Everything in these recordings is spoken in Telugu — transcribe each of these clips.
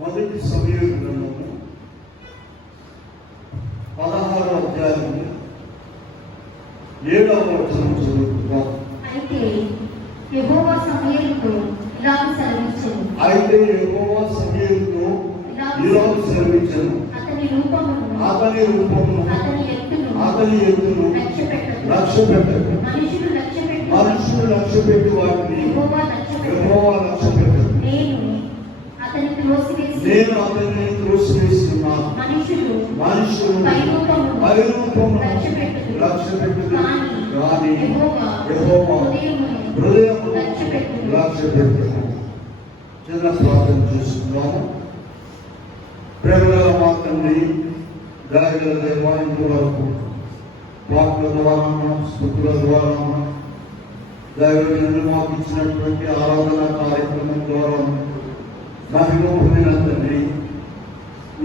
మొదటి సమూయేలు గ్రంథము 16వ అధ్యాయం 7వ వచనం చదువుకుందాం. అయితే యెహోవా సమూయేలుతో ఇలాగ సెలవిచ్చెను. అతని రూపమును అతని ఎత్తును లక్ష్యపెట్టకు. మనుషులు లక్ష్యపెట్టి వాటిని యెహోవా లక్ష్యపెట్టడు. నేను అతన్ని త్రోసివేస్తున్నాను. మనుషులు పరిరూపమును లక్ష్యపెట్టదు, కానీ యెహోవా హృదయమును లక్ష్యపెట్టడు. చిన్న ప్రార్థన చేసుకుందాము. ప్రేమగల మా తండ్రి, దయగల దేవా, ఇంతవరకు వాక్కుల ద్వారా స్తుతుల ద్వారా దైవజనులు మాకు ఇచ్చినటువంటి ఆరాధన కార్యక్రమం ద్వారా మహిమమైన తండ్రి,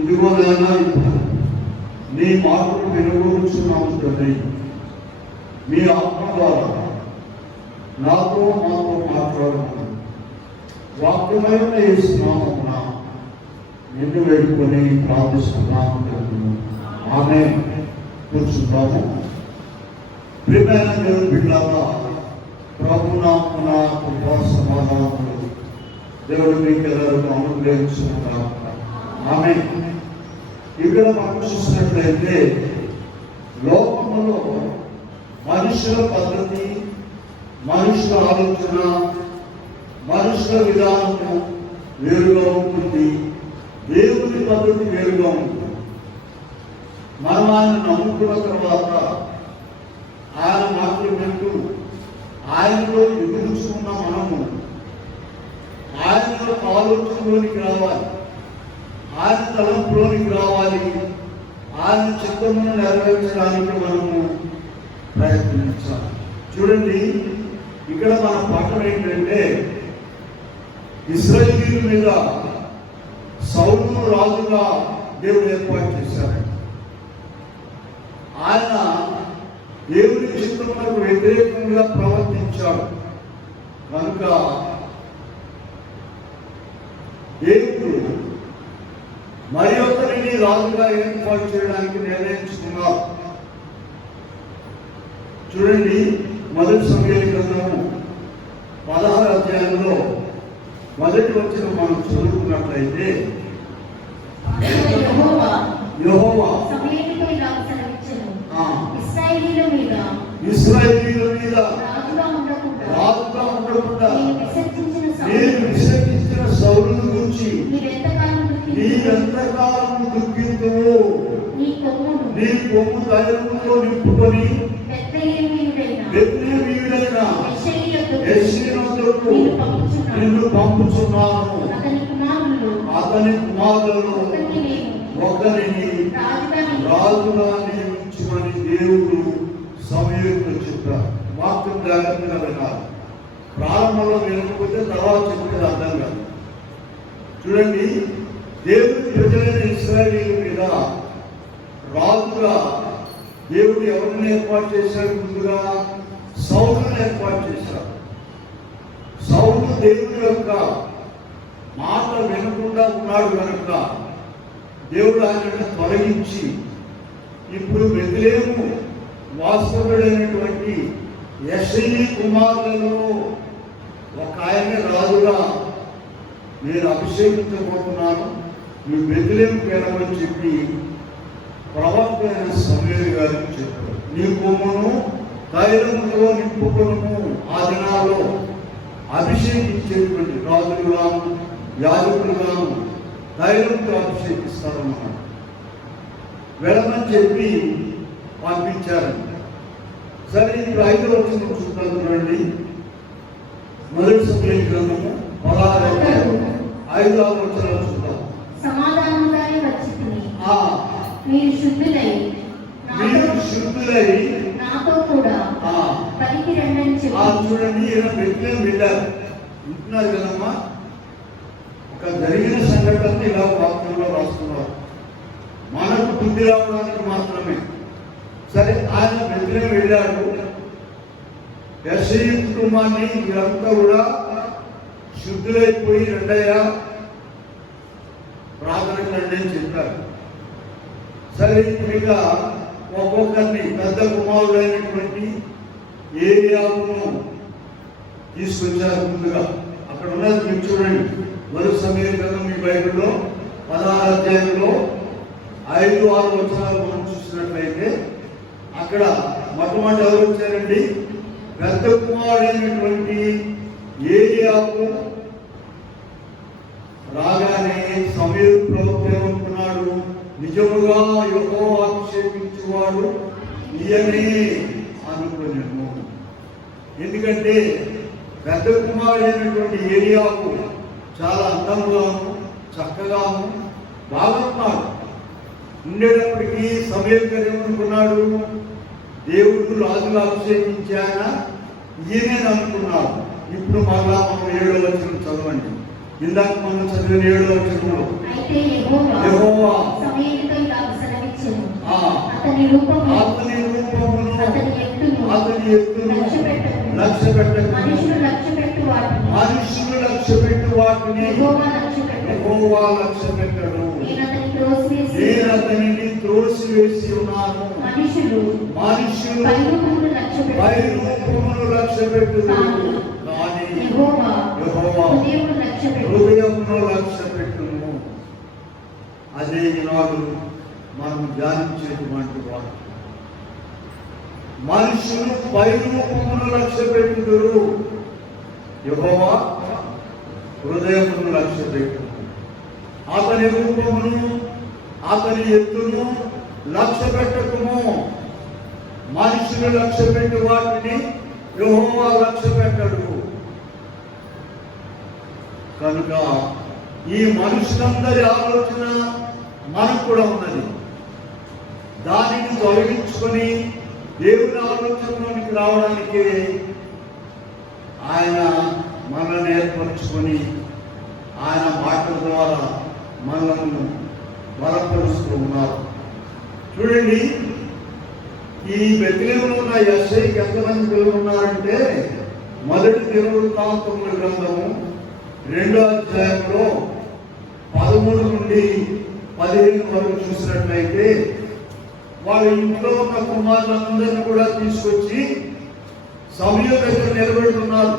ఇదిగో నాయనా నీ మాటలు వినగొరుచున్నాము తండ్రి. మీ ఆత్మ ద్వారా నాతో మాతో మాట్లాడుతున్నాను. వాక్యమైన చేస్తున్నాము, నిన్ను వేడుకొని ప్రార్థిస్తున్నాము తండ్రి. ఆమె కూర్చుంటాము. ప్రియమైన దేవుని బిడ్డలారా, ప్రభునామమున కృపా సమాధానములు దేవుడు మీకు ఎల్లరికీ అనుగ్రహించుగాక. ఆమె ఇక్కడ మనం చూసినట్లయితే లోకములో మనుషుల పద్ధతి, మనుషుల ఆలోచన, మనుషుల విధానము వేరుగా ఉంటుంది. దేవుని పద్ధతి వేరుగా ఉంటుంది. మనం ఆయన నమ్ముకున్న తర్వాత ఆయన మాటలు వింటూ ఆయనలో ఎదురుచుకున్న మనము ఆయన ఆలోచనలోనికి రావాలి, ఆయన తలంపులోనికి రావాలి, ఆయన చిత్తమును నెరవేర్చడానికి మనము ప్రయత్నించాలి. చూడండి, ఇక్కడ మన పాఠం ఏంటంటే ఇశ్రాయేలీయుల మీద సౌలును రాజుగా దేవుడు ఏర్పాటు చేశారు. ఆయన దేవుని చిత్తమునకు వ్యతిరేకంగా ప్రవర్తించాడు కనుక దేవుడు మరి ఒకరిని రాజుగా ఏర్పాటు చేయడానికి నిర్ణయించుకున్నారు. చూడండి, మొదటి సమూయేలు గ్రంథము 16వ అధ్యాయంలో మొదటి వచనం మనం చదువుకున్నట్లయితే యెహోవా ఇశ్రాయేలీయుల మీద రాజుగా ఉండకుండా నేను విసర్జించిన సౌలును గురించి నీవెంతకాలం దుఃఖింతువో, నీ కొమ్ము ధైర్యంతో నింపుకొని బెత్లెహేమీయుడైన యెష్షయి వద్దకు నిన్ను పంపుచున్నాను. అతని కుమారులలో ఒకరిని రాజుగా నియమించమని దేవుడు సమూయేలుతో చెప్పారు. వాక్యం జాగ్రత్తగా వినాలి. ప్రారంభంలో వినకపోతే తర్వాత చెప్పేది అర్థం కాదు. చూడండి, దేవుడి ప్రజలైన ఇశ్రాయేలీయుల మీద రాజుగా దేవుడు ఎవరిని ఏర్పాటు చేశాడు? ముందుగా సౌలును ఏర్పాటు చేశాడు. సౌలు దేవుడి యొక్క మాట వినకుండా ఉన్నాడు కనుక దేవుడు ఆయనను తొలగించి ఇప్పుడు బెత్లెహేము వాస్తవుడైనటువంటి యెష్షయి కుమారులలో ఒక ఆయన రాజుగా నేను అభిషేకించబోతున్నాను, నువ్వు బెత్లెహేముకు వెళ్ళమని చెప్పి ప్రవక్త అయిన సమూయేలు గారికి చెప్పాడు. నీ కొమ్మును తైలముతో నింపుకొనుము. ఆ దినాల్లో అభిషేకించేటువంటి రాజులుగాను యాజకులుగాను తైలంతో అభిషేకిస్తారన్నమాట. వెళ్ళమని చెప్పి పంపించారు. సరే, ఇప్పుడు 5వ వచనం చూద్దాం. చూడండి, మొదటి సమూయేలు గ్రంథము 16వ అధ్యాయం 5వ వచనం చూద్దాం. సమాధానముగానే వచ్చితిని. ఆ మీరు శుద్ధులై నాతో కూడా పనికి రండని చెప్పి. చూడండి, ఈయన బెత్లెహేము వెళ్ళారు ఉంటున్నారు కదమ్మా. ఒక జరిగిన సంఘటన ఇలా వాక్యంలో రాస్తున్నారు, మనకు బుద్ధి రావడానికి మాత్రమే. సరే, ఆయన బెత్లెహేము వెళ్ళాడు. యెష్షయి కుటుంబాన్ని మీరంతా కూడా శుద్ధులైపోయి రెండయ్యా ప్రార్థనకు రండి అని చెప్పారు. సరే, ఇక ఒక్కొక్కరిని పెద్ద కుమారుడైనటువంటి ఏలియాబును తీసుకొచ్చారు ముందుగా. అక్కడ ఉన్నది మీరు చూడండి, మొదటి సమూయేలు గ్రంథం మీ బైబిల్లో 16వ అధ్యాయంలో 5-6 వచనాలు మనం చూసినట్లయితే అక్కడ మొట్టమొదటి ఎవరు వచ్చారండి? పెద్ద కుమారుడైనటువంటి ఏలియాబు రాగానే సమూయేలు ప్రవక్త ఏమనుకున్నాడు? నిజముగా యెహోవా అభిషేకించువాడు ఈయనే అనుకున్నాను. ఎందుకంటే పెద్ద కుమారుడైనటువంటి ఏలియాబు చాలా అందంగాను చక్కగాను బాగున్నాడు. ఉండేటప్పటికీ సమూయేలు గారు ఏమనుకున్నాడు? దేవుడు రాజుగా అభిషేకించాక ఈయనే అనుకున్నాడు. ఇప్పుడు మళ్ళా మనం 7వ వచనం చదవండి. ఇందాక మనం చదివిన 7వ వచనంలో అయితే యెహోవా సమూయేలుతో ఇలా సెలవిచ్చెను. అతని రూపమును అతని ఎత్తును లక్ష్యపెట్టకు. మనుషులు లక్ష్యపెట్టు వాటిని యెహోవా లక్ష్యపెట్టడు. నేను అతనిని త్రోసివేసి ఉన్నాను. మనుషులు పైరూపమును లక్ష్యపెట్టుదురు, కానీ యెహోవా హృదయమును లక్ష్యపెట్టును. అదే ఈనాడు మనం ధ్యానించేటువంటి వాడు. మనుషులు పైరూపమును లక్ష్యపెట్టుదురు, యెహోవా హృదయమును లక్ష్యపెట్టును. అతని రూపమును అతని ఎత్తును లక్ష్యపెట్టకుము. మనుషులు లక్ష్యపెట్టు వాటిని యెహోవా లక్ష్యపెట్టడు. కనుక ఈ మనుషులందరి ఆలోచన మనకు కూడా ఉన్నది. దానిని తొలగించుకొని దేవుని ఆలోచనలోనికి రావడానికి ఆయన మనల్ని ఏర్పరచుకొని ఆయన మాటల ద్వారా మనల్ని బలపరుస్తూ ఉన్నారు. చూడండి, ఈ బెత్లెహేములో ఉన్న యెష్షయికి ఎంతమంది పిల్లలు ఉన్నారంటే, మొదటి దినవృత్తాంతముల గ్రంథము 2వ అధ్యాయంలో 13 నుండి 15 వరకు చూసినట్లయితే వాళ్ళ ఇంట్లో ఉన్న కుమారులందరినీ కూడా తీసుకొచ్చి సమూయేలు దగ్గర నిలబెడుతున్నారు.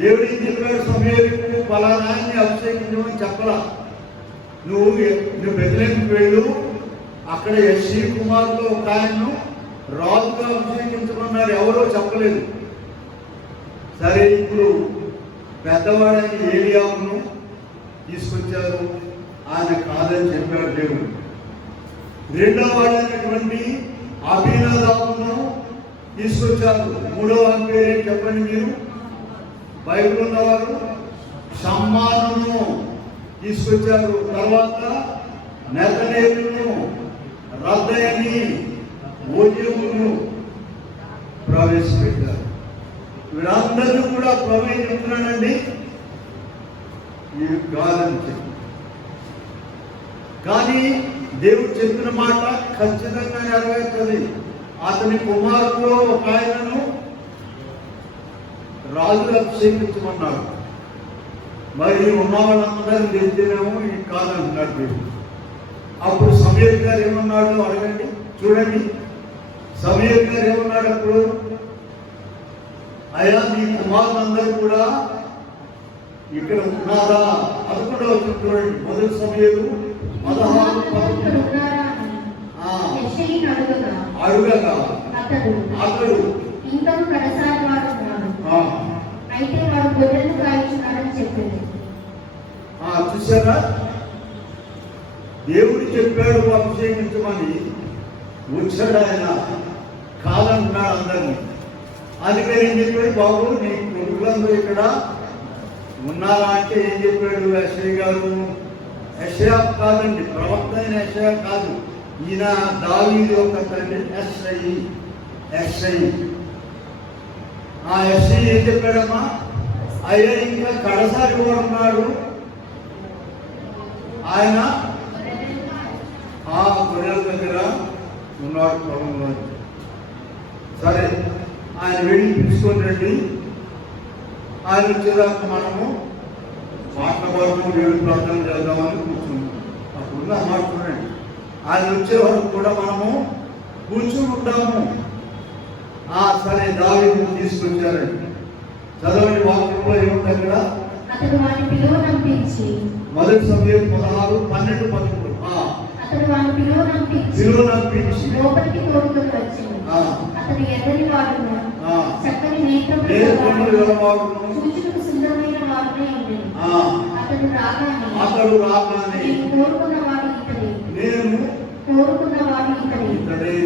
దేవుడు ఏం చెప్పాడు? సమూయేలుకు ఫలానాన్ని అభిషేకించమని చెప్పలా. నువ్వు బెత్లెహేముకు వెళ్ళు, అక్కడ యెష్షయి కుమారులో ఒక ఆయన్ను రాజుగా అభిషేకించమన్నారు. ఎవరో చెప్పలేదు. సరే, ఇప్పుడు పెద్దవాడైన ఏలియాబును తీసుకొచ్చారు. ఆయన కాదని చెప్పాడు దేవుడు. రెండవ వాడైనటువంటి అబీనాదాబును తీసుకొచ్చారు. మూడవ పేరు చెప్పండి మీరు, బైబిల్ ఉన్నవారు. షమ్మానును తీసుకొచ్చారు. తర్వాత నెతనేలును, రద్దయని, ఓజీమును ప్రవేశపెట్టారు. వీరందరూ కూడా ప్రవేశిస్తున్నానండి ఈ కాదని చెప్పి. కానీ దేవుడు చెప్పిన మాట ఖచ్చితంగా నెరవేరుతుంది. అతని కుమారులో ఒక ఆయనను రాజుగా అభిషేకించమన్నాడు. మరి ఉన్న వాళ్ళందరూ తెలిసేమో ఈ కాదంటున్నాడు దేవుడు. అప్పుడు సమూయేలు గారు ఏమన్నాడు అడగండి. చూడండి, సమూయేలు గారు ఏమన్నాడు అప్పుడు? అయ్యా, నీ కుమారులందరూ కూడా ఇక్కడ ఉన్నారా? అది కూడా వచ్చింది. చూడండి, మొదటి సమూయేలు 16:11 అడుగగా అతడు ఇంతకు కడసారి వాడు అయితే వాడు గొర్రెలు కాయించున్నాడని చెప్పింది. చూసారా, దేవుడు చెప్పాడు అభిషేకించమని, వచ్చాడు ఆయన కాదంటున్నాడు అందరినీ. అందుకని ఏం చెప్పాడు? బాబు, నీ కొడుకు భక్తులందరూ ఇక్కడ ఉన్నారా అంటే ఏం చెప్పాడు యెషయా గారు? యెషయా కాదండి, ప్రవక్త అయిన యెషయా కాదు, ఈయన దావీదు యొక్క తండ్రి యెషయా. ఆ యెషయా ఏం చెప్పాడమ్మా? అయ్యా ఇంకా కడసారి కూడా ఉన్నాడు, ఆయన ఆ గొర్రెల దగ్గర ఉన్నాడు ప్రభువులో. సరే, ఆయన వెళ్ళి పిలుచుకొని రండి, ఆయన వచ్చేదాకా మనము మాట్లాడడం వేడు ప్రార్థన చేద్దామని కూర్చున్నాం. అప్పుడు మాట చూడండి, ఆయన వచ్చే వరకు కూడా మనము కూర్చుంటాము. సరే, దావీదు తీసుకొచ్చారండి. చదవండి, వాక్యంలో ఏముంది అక్కడ? అతడు వాని పిలువనంపించి, మొదటి సమయం 16, 12, 13. అతడు వాని పిలువనంపించి లోపలికి తోడుకొని వచ్చెను. అతడు ఎర్రని వాడును, చక్కని నేత్రములు గలవాడును, చూచుటకు సుందరమైన వాడునై ఉండెను. అతడు రాగానే నేను కోరుకున్న వాడు ఇతడే,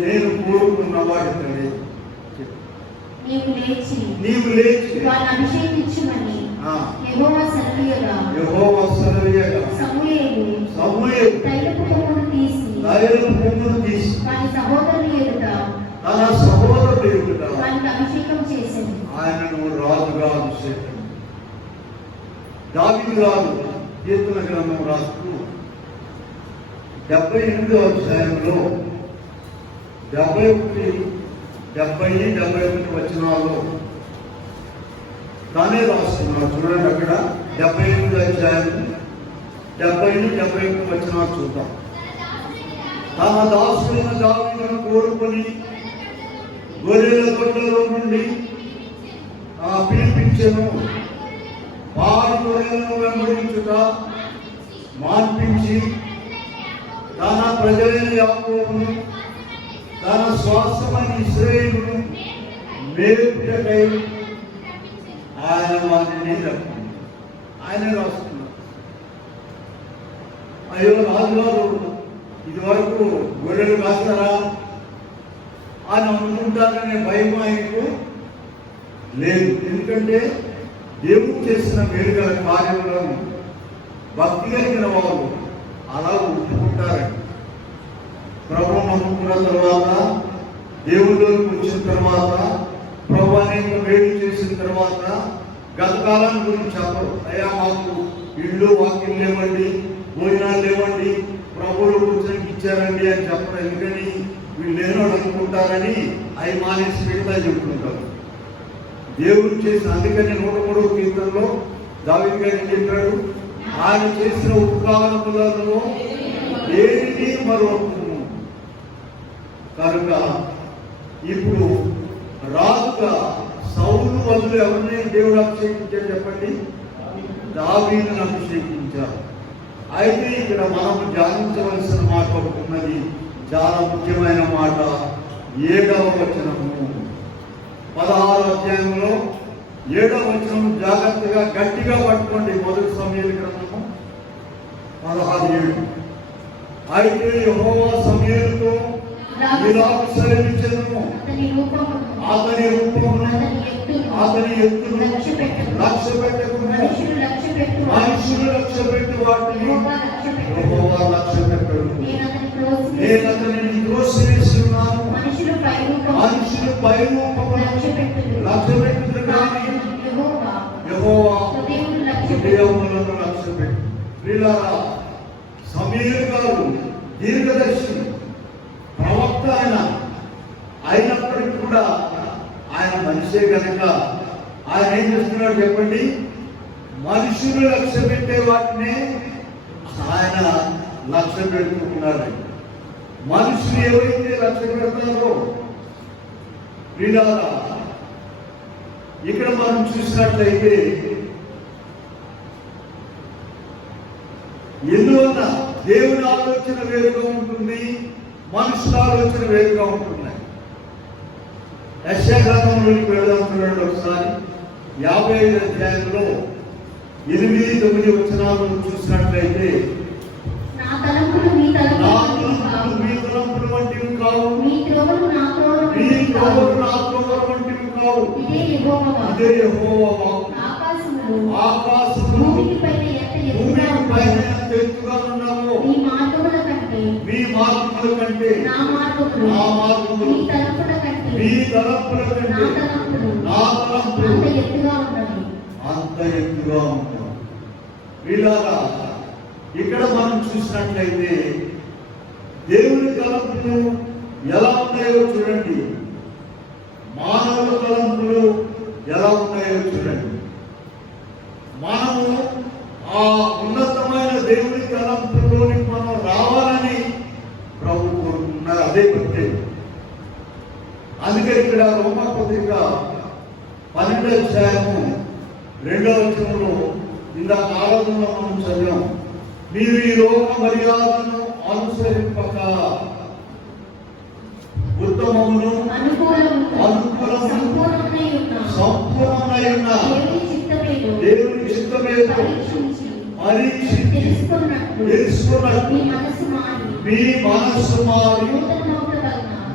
నేను కోరుకున్నవాడు ఇతడే. నీవు లేచి వారిని అభిషేకించుమని యెహోవా సెలవీయగా సమూయేలు తైలపు కొమ్మును తీసి వాని సహోదరుని ఎదుట వానికి అభిషేకం చేశాను. ఆయనను రాజుగా అభిషేకం. దావీదు రాజు కీర్తన గ్రంథం రాస్తూ 78వ అధ్యాయంలో 70-71 వచనాల్లో తానే రాస్తున్నాడు. చూడండి, అక్కడ 78వ అధ్యాయం 70-71 వచనాలు చూద్దాం. తన దాసుడైన దావీదును కోరుకొని గొర్రెల దొడ్లలో నుండి పిలిపించెను. వారి గొర్రెలను వెంబడించుట మాన్పించి తన ప్రజలైన యాకోబును తన శ్వాసమైన ఇశ్రాయేలును మేలుకై ఆయన వారిని రప్పించాడు. ఆయనే రాస్తున్నాడు. అయ్యో రాజుగారు, ఇది వరకు గొర్రెలు కాస్తారా అని అనుకుంటారనే భయం ఆయనకు లేదు. ఎందుకంటే దేవుడు చేసిన మేలుగల కార్యములను భక్తి కలిగిన వారు అలా ఒప్పుకుంటారండి. ప్రభు నమ్ముకున్న తర్వాత, దేవుళ్ళలోకి వచ్చిన తర్వాత, ప్రభు అనేక మేలు చేసిన తర్వాత గత కాలాన్ని గురించి చెప్పరు. అయ్యా మాకు ఇళ్ళు వాక్యం లేవండి, భోజనాలు లేవండి, ప్రభువులు కూర్చొని ఇచ్చారండి అని చెప్పరు. ఎందుకని? వీళ్ళు లేనోడు అనుకుంటారని అవి మానేసి మిగతా చెప్పుకుంటారు. దేవుడు చేసిన, అందుకని 103వ కీర్తనలో దావీదు గారు చెప్పాడు, ఆయన చేసిన ఉపకారములను దేనిని మరొకము. కనుక ఇప్పుడు రాజుగా సౌలు వల్ల ఎవరిని దేవుడు అభిషేకించాడు చెప్పండి? దావీదును అభిషేకించారు. అయితే ఇక్కడ మనం ధ్యానించవలసిన మాట ఒకటి ఉన్నది, చాలా ముఖ్యమైన మాట. 7వ వచనము 16వ అధ్యాయంలో 7వ వచనం జాగ్రత్తగా గట్టిగా పట్టుకోండి. మొదటి సమూయేలు గ్రంథము 16:7. అయితే యెహోవా సమూయేలుతో ఇలాగ సెలవిచ్చెను, అతని రూపమును అతని ఎత్తును లక్ష్య పెట్టకుండా మనుషులు లక్ష్య పెట్టి వాటిని యెహోవా లక్ష్య పెట్టడు. నేను అతనిని త్రోసివేస్తున్నాను, మనుషులు పై రూపమును లక్ష్య పెట్టుదురు కానీ యెహోవా హృదయములను లక్ష్య పెట్టు. ప్రియులారా, సమూయేలు గారు దీర్ఘదర్శి, ప్రవక్త అయినప్పటికీ కూడా ఆయన మనిషే కనుక ఆయన ఏం చేస్తున్నాడు చెప్పండి? మనుషులు లక్ష్య పెట్టే వాటిని ఆయన లక్ష్య పెడుతున్నాడు. మనుషులు ఎవరైతే లక్ష్య పెడతారో, వీళ్ళారా ఇక్కడ మనం చూసినట్లయితే ఎందువల్ల దేవుని ఆలోచన వేరుగా ఉంటుంది, మనుషుల ఆలోచన వేరుగా ఉంటున్నాయి. యెషయా గ్రంథంలోకి వెళ్దాం చూడండి ఒకసారి. 55వ అధ్యాయంలో 8-9 వచనాలు చూసినట్లయితే, నా తలంపులు మీ తలంపులు వంటివి కావు, మీ త్రోవలు నా త్రోవలు వంటివి కావు. వంటివి కావు. ఇదే యెహోవా వాక్కు. ఆకాశములు భూమికి పైన ఎంత ఎత్తుగా భూమికి పైన ఉన్నాయో, ఎంత ఎత్తుగా ఉన్నావో నీ మార్గముల కంటే మీ మార్గముల కంటే నా మార్గములు, నా మార్గములు, నీ తలంపుల కంటే మీ తలంపుల నా కంటే తలంపులు నా తలంపులు అంత ఎత్తుగా ఉన్నవి. అంత ఎత్తుగా ఉంటాం. వీళ్ళారా ఇక్కడ మనం చూసినట్లయితే దేవుని తలంపులు ఎలా ఉన్నాయో చూడండి, మానవుల తలంపులు ఎలా ఉన్నాయో చూడండి. మనము ఆ ఉన్నతమైన దేవుని తలంపులోని మనం రావాలని ప్రభు కోరుకున్నారు. అదే ప్రత్యేకం. అందుకే ఇక్కడ రోమపత్రిక 12వ అధ్యాయము 2వ వచనంలో ఇందాక ఆరాధనలో మనం చదివాం, మీరు ఈ లోక మర్యాదను అనుసరింపక ఉత్తమమును సంపూర్ణమై ఉన్న దేవుని చిత్తమేదో పరీక్షించి తెలుసుకున్నట్టు మీ మనస్సు మారి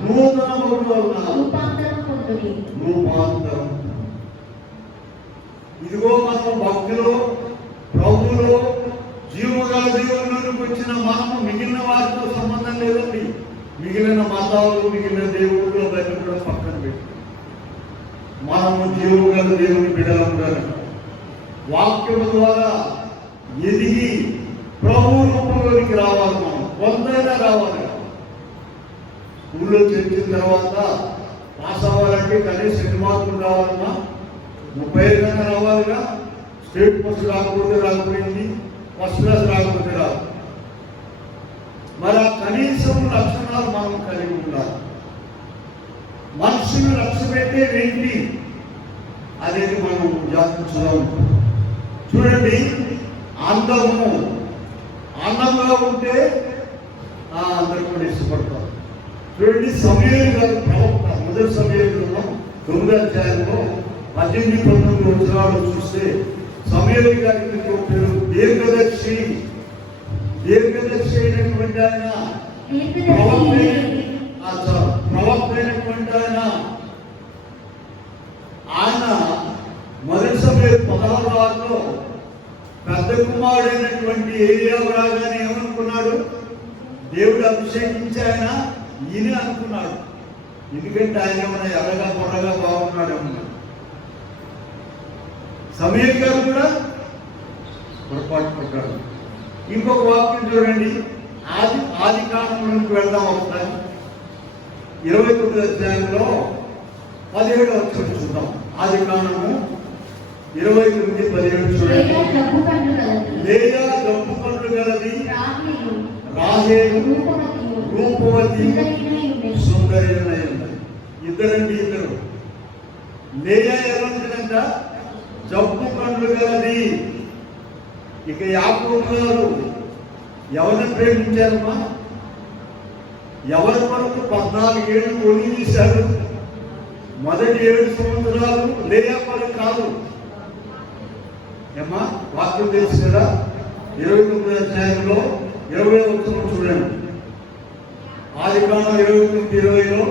నూతనమగుట వలన రూపాంతరం. ఇదిగో మనం భక్తిలో ప్రభువులో జీవగల దేవుళ్ళలోకి వచ్చిన మనము మిగిలిన వారితో సంబంధం లేదండి. మిగిలిన మతాలు, మిగిలిన దేవుళ్ళు బయట కూడా పక్కన పెట్టి మనము జీవగల దేవుని బిడ్డలం కనుక వాక్యము ద్వారా ఎదిగి ప్రభు రూపంలోనికి రావాలి. మనం కొంతైనా రావాలి. ఊళ్ళో చేర్చిన తర్వాత పాస్ అవ్వాలంటే కనీసం ఎన్ని మార్కులు రావాలన్నా 35 రావాలిగా. స్టేట్ ఫస్ట్ రాకపోతే రాకపోయింది, ఫస్ట్ క్లాస్ రాకపోతే రాదు. మరి ఆ కనీసం లక్షణాలు మనం కలిగి ఉండాలి. మనుషులు లక్ష్య పెట్టే ఏంటి అనేది మనం జాగ్రత్తగా చూడండి. అందంగా ఉంటే అందరూ కూడా ఇష్టపడతారు. చూడండి, సమూయేలు గారు ప్రవక్త, మొదటి సమూయేలు 9వ అధ్యాయంలో 18-19 వచనాలు చూస్తే సమూయేలు గారికి పేరు దీర్ఘదర్శి. దీర్ఘదర్శి అయినటువంటి ఆయన, ప్రవక్త అయినటువంటి ఆయన మొదటి సమూయేలు 16:6లో పెద్ద కుమారుడైనటువంటి ఏలియావు రాగానే ఏమనుకున్నాడు? దేవుడు అభిషేకించి ఆయన ఈయన అనుకున్నాడు. ఎందుకంటే ఆయన ఏమన్నా ఎర్రగా పొరగా బాగున్నాడు ఏమన్నా. సమూయేలు గారు కూడా పొరపాటు పడ్డాడు. ఇంకొక వాక్యం చూడండి, ఆది కాండంలోకి వెళ్దాం ఒకసారి. 29వ అధ్యాయంలో 17వ వచనం చూద్దాం. ఆది కాండము 29:17 చూడండి. లేయా డబ్బు పండ్లు గలది, రాహేలు రూపవతి సుందరైనది. ఇద్దరండి, ఇద్దరు. లేయా ఎలా ఉంటుందంట? జబ్బు పండ్లు గలది. ఇక యాకోబు గారు ఎవరిని ప్రేమించారమ్మా? ఎవరి వరకు 14 ఏళ్ళు కొలి చేశారు. మొదటి 7 సంవత్సరాలు లేయా పని కాదు. ఏమ్మా, వాక్యం తెలుసు కదా. 29వ అధ్యాయంలో 20వ వచనం చూడండి. ఆది కాండం 29:20లో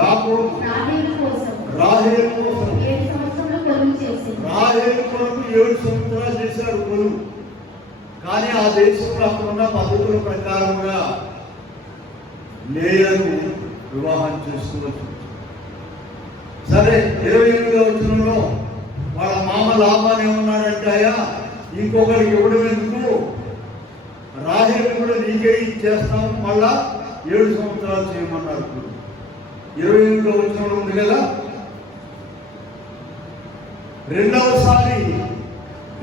యాకోబు రాహేలు కోసం రాహేలు కొరకు 7 సంవత్సరాలు చేశాడు కొలువు. కానీ ఆ దేశంలో అక్కడ ఉన్న పద్ధతుల ప్రకారంగా లేయను వివాహం చేసుకోవచ్చు. సరే, 28వ వచనంలో వాళ్ళ మామ లాభాన్ని ఏమన్నాడంటే, అయ్యా ఇంకొకరికి ఇవ్వడం ఎందుకు, రాహేలు కూడా నీకే ఇచ్చేస్తాం, మళ్ళా 7 సంవత్సరాలు చేయమన్నారు. 28వ వచనంలో ఉంది కదా. రెండవసారి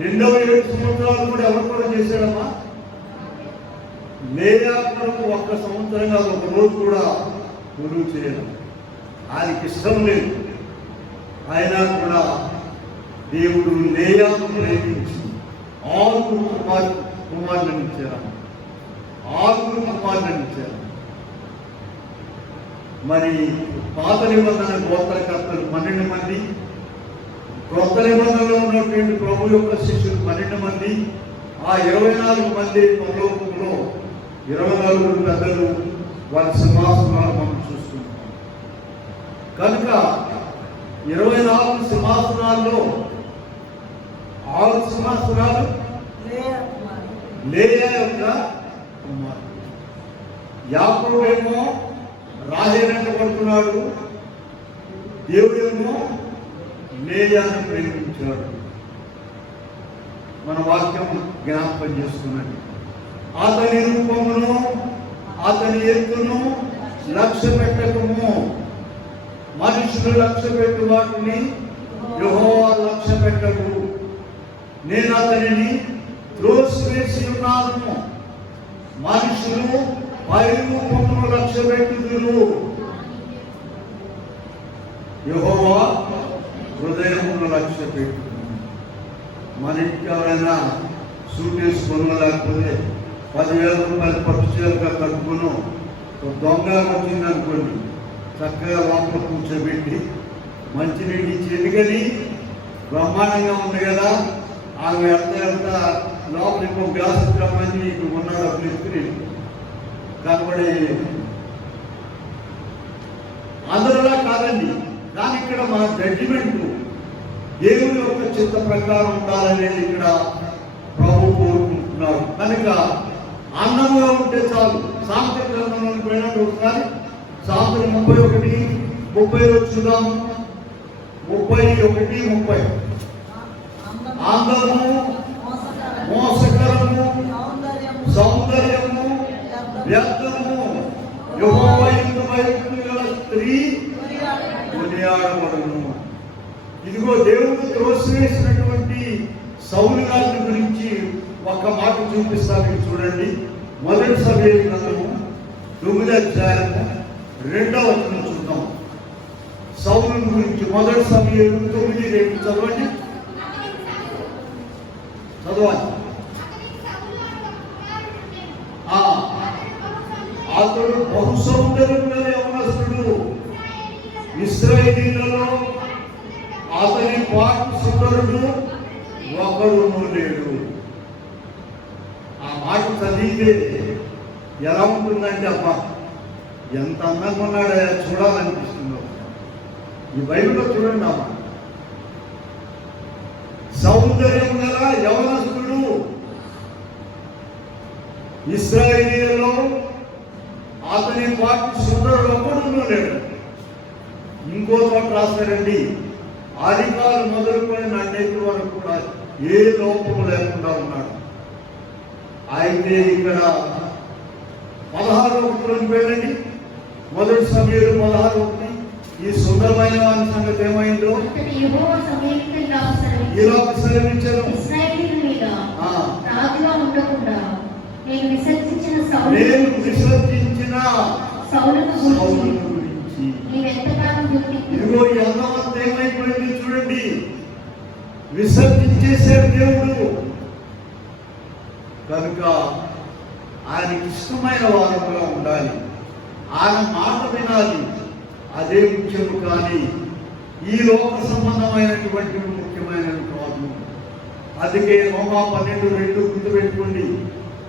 7 సంవత్సరాలు కూడా ఎవరు కూడా చేశాడమ్మా? లేయా కొరకు 1 సంవత్సరంగా 1 రోజు కూడా కొలువు చేయడం ఆయనకి ఇష్టం లేదు. అయినా కూడా దేవుడు లేయాను ప్రేమించి 6 కుమారులను ఇచ్చారు. 6 కుమారులను ఇచ్చారు. మరి పాత నిబంధన గోత్రకర్తలు 12 మంది, కొత్త నిబంధనలో ఉన్నటువంటి ప్రభు యొక్క శిష్యులు 12 మంది, ఆ 24 మంది పరలోకంలో 24 పెద్దలు వారి సింహాసనాలు మనం చూస్తున్నాం. కనుక 24 సింహాసనాల్లో 6 సంవత్సరాలు లేయా యొక్క కుమారుడు. యాకోబేమో రాహేలంట పడుతున్నాడు, దేవుడేమో లేయాను ప్రేమించాడు. మన వాక్యం జ్ఞాపకం చేసుకున్నది. అతని రూపమును అతని ఎత్తును లక్ష్య పెట్టకము. మనుషులు లక్ష్య పెట్టు వాటిని యెహోవా లక్ష్య పెట్టడు. నేను అతనిని త్రోసివేసి ఉన్నాను. మనుషులు పై రూపమును లక్ష్య పెట్టుదురు, యెహోవా హృదయమును లక్ష్య పెట్టు. మన ఇంటికి ఎవరైనా సూట్ వేసుకున్నా లేకపోతే 10,000 రూపాయలు పట్టు చీరగా కట్టుకును దొంగ వచ్చింది అనుకోండి, చక్కగా లోపల కూర్చోబెట్టి మంచినీళ్ళు ఇచ్చి, ఎందుకని బ్రహ్మాండంగా ఉంది కదా, ఆమె వెళ్తా లోపల ఇంకో గ్లాస్ రమ్మని నీకు ఉన్న డబ్బులు ఎత్తుకుని కనబడే. అందరిలా కాదండి, కానీ ఇక్కడ మన జడ్జిమెంట్ దేవుని యొక్క చిత్త ప్రకారం ఉండాలనేది ఇక్కడ ప్రభు కోరుకుంటున్నాడు. కనుక అన్నముగా ఉంటే చాలు. సామెతల గ్రంథంలోకి పోయినట్టు ఒకసారి సామెతలు 31:30 చూద్దాము. 31:30 అందము, మోసకరము, సౌందర్యము, వ్యర్థము, యెహోవా యందు భయభక్తి గల స్త్రీ కొనియాడబడును. ఇదిగో దేవుడు త్రోసివేసినటువంటి సౌలు గారి గురించి ఒక్క మాట చూపిస్తాను, చూడండి. 1 సమూయేలు గ్రంథము 9వ అధ్యాయము 2వ వచనం చూద్దాం. సౌలు గురించి 1 సమూయేలు 9:2 చదవండి. అతడు బహు సౌందర్యం గల యవనస్తుడు, ఇశ్రాయేలీయులలో అతని పాటు సుందరుడు ఒకడును లేడు. ఆ మాట చదివితే ఎలా ఉంటుందంటే, అబ్బా ఎంత అందంగా ఉన్నాడా చూడాలనిపిస్తుందో. ఈ బైబిల్లో చూడండి, అమ్మా సౌందర్యం గల యవనస్తుడు, ఇశ్రాయేలీయులలో అతని పాటు సుందరుడు ఒకడును లేడు. ఇంకో చోట రాస్తారండి, ఆదికాలు మొదలుకొని నన్నెత్తి వరకు కూడా ఏ లోపము లేకుండా ఉన్నాడు. అయితే ఇక్కడ 16వ వచనంలోకి వెళ్ళండి. 1 సమూయేలు 16:1. ఈ సుందరమైన వారి సంగతి ఏమైందో ఇలా సెలవించారు. నేను విసర్జించిన సౌలును గురించి ఇదిగో ఈ అందమంతా ఏమైపోయింది చూడండి. విసర్జించేశాడు దేవుడు. కనుక ఆయనకి ఇష్టమైన వారంగా ఉండాలి, ఆయన మాట వినాలి, అదే ముఖ్యము. కానీ ఈ లోక సంబంధమైనటువంటి ముఖ్యమైనవి కాదు. అందుకే రోమా 12:2 గుర్తుపెట్టుకోండి.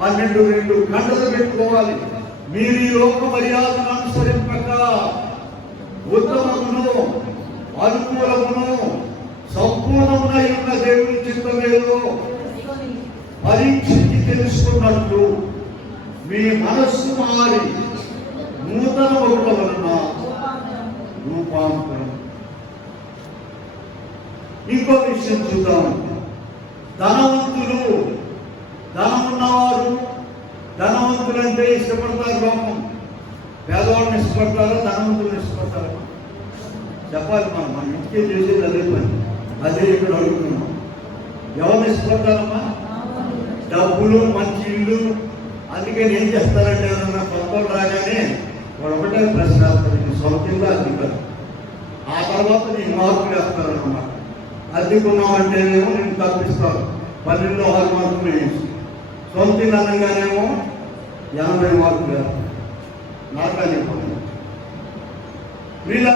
12:2 గంటలు పెట్టుకోవాలి. మీరు ఈ లోక మర్యాదను అనుసరింపక ఉత్తమమును అనుకూలమును సంపూర్ణమునై ఉన్న దేవుని చిత్తమేదో పరీక్షించి తెలుసుకున్నట్లు మీ మనస్సు మారి నూతన ఒకట వలన రూపాంతరం. ఇంకో విషయం చూద్దాం. ధనవంతులు, ధనమున్నవారు, ధనవంతులంటే ఇష్టపడతారు లోకం. పేదవాళ్ళని ఇష్టపడతారు, ధనవంతులను ఇష్టపడతారు. చెప్పాలి, మన ఇంటికే చేసేది అదే పని. అదే ఇక్కడ అడుగుతున్నాం. ఎవరిని ఇష్టపడతారమ్మా? డబ్బులు, మంచి ఇల్లు. అందుకని ఏం చేస్తారంటే, ఏమన్నా కొత్త రాగానే వాడు ఒకటే ప్రశ్న వేస్తారు, నీ సొంత ఇల్లు అధికారు. ఆ తర్వాత నీకు మార్కులు వేస్తారన్నమాట. అద్దెకున్నామంటేనేమో నేను తప్పిస్తాను, 12లో 6 మార్కులు వేసి. సొంత ఇల్లు అనగానేమో 80 మార్కులు వేస్తారు. నాకని వీళ్ళ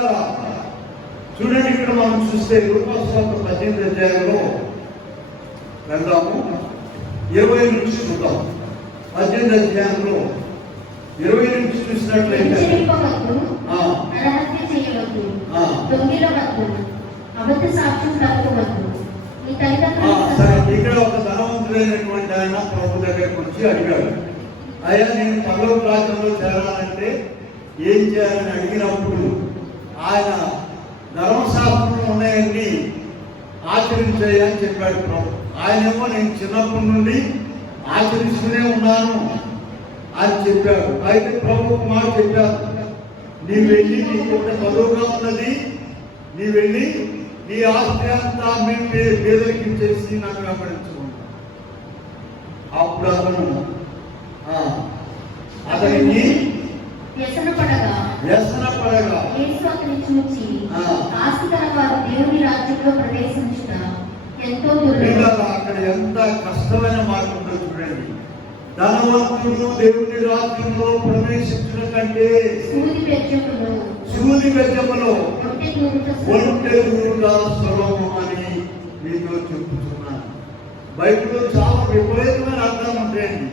చూడండి. ఇక్కడ మనం చూస్తే లూకాసు 18వ అధ్యాయంలో వెళ్దాము. 20 నుంచి చూద్దాం. 18వ అధ్యాయంలో 20 నుంచి చూసినట్లయితే అబద్ధ సాక్ష్యం తప్పవద్దు, నీ తల్లిదండ్రులు సరే, ఇక్కడ ఒక ధనవంతుడైనటువంటి ఆయన ప్రభు దగ్గరికి వచ్చి అడిగాడు, అయ్యా నేను పరలోక రాజ్యంలో చేరాలంటే ఏం చేయాలని అడిగినప్పుడు ఆయన ధర్మశాస్త్రంలో ఉన్నాయన్నీ ఆచరించాయని చెప్పాడు ప్రభు. ఆయనేమో నేను చిన్నప్పటి నుండి ఆచరిస్తూనే ఉన్నాను అని చెప్పాడు. అయితే ప్రభు ఒక మాట చెప్పారు, నీవు వెళ్ళి నీకు ఒక చదువుగా ఉన్నది, నీ వెళ్ళి నీ ఆస్తి అంతా మేము పేదలకి ఇచ్చేసి నాకు వెంబడించుకుంటాం. అప్పుడు అతనికి వ్యసనపడగా యేసు అతన్ని చూచి ఆస్తి గలవారు దేవుని రాజ్యంలో ప్రవేశించుట ఎంతో దుర్లభం. అక్కడ ఎంత కష్టమైన మాట ఉందో చూడండి. ధనవంతుడు దేవుని రాజ్యంలో ప్రవేశించిన కంటే సూది బెజ్జములో ఒంటె దూరుగా సులభం అని మీతో చెప్తున్నాను. బైబిల్లో చాలా విపరీతమైన అర్థాలు ఉంటాయండి.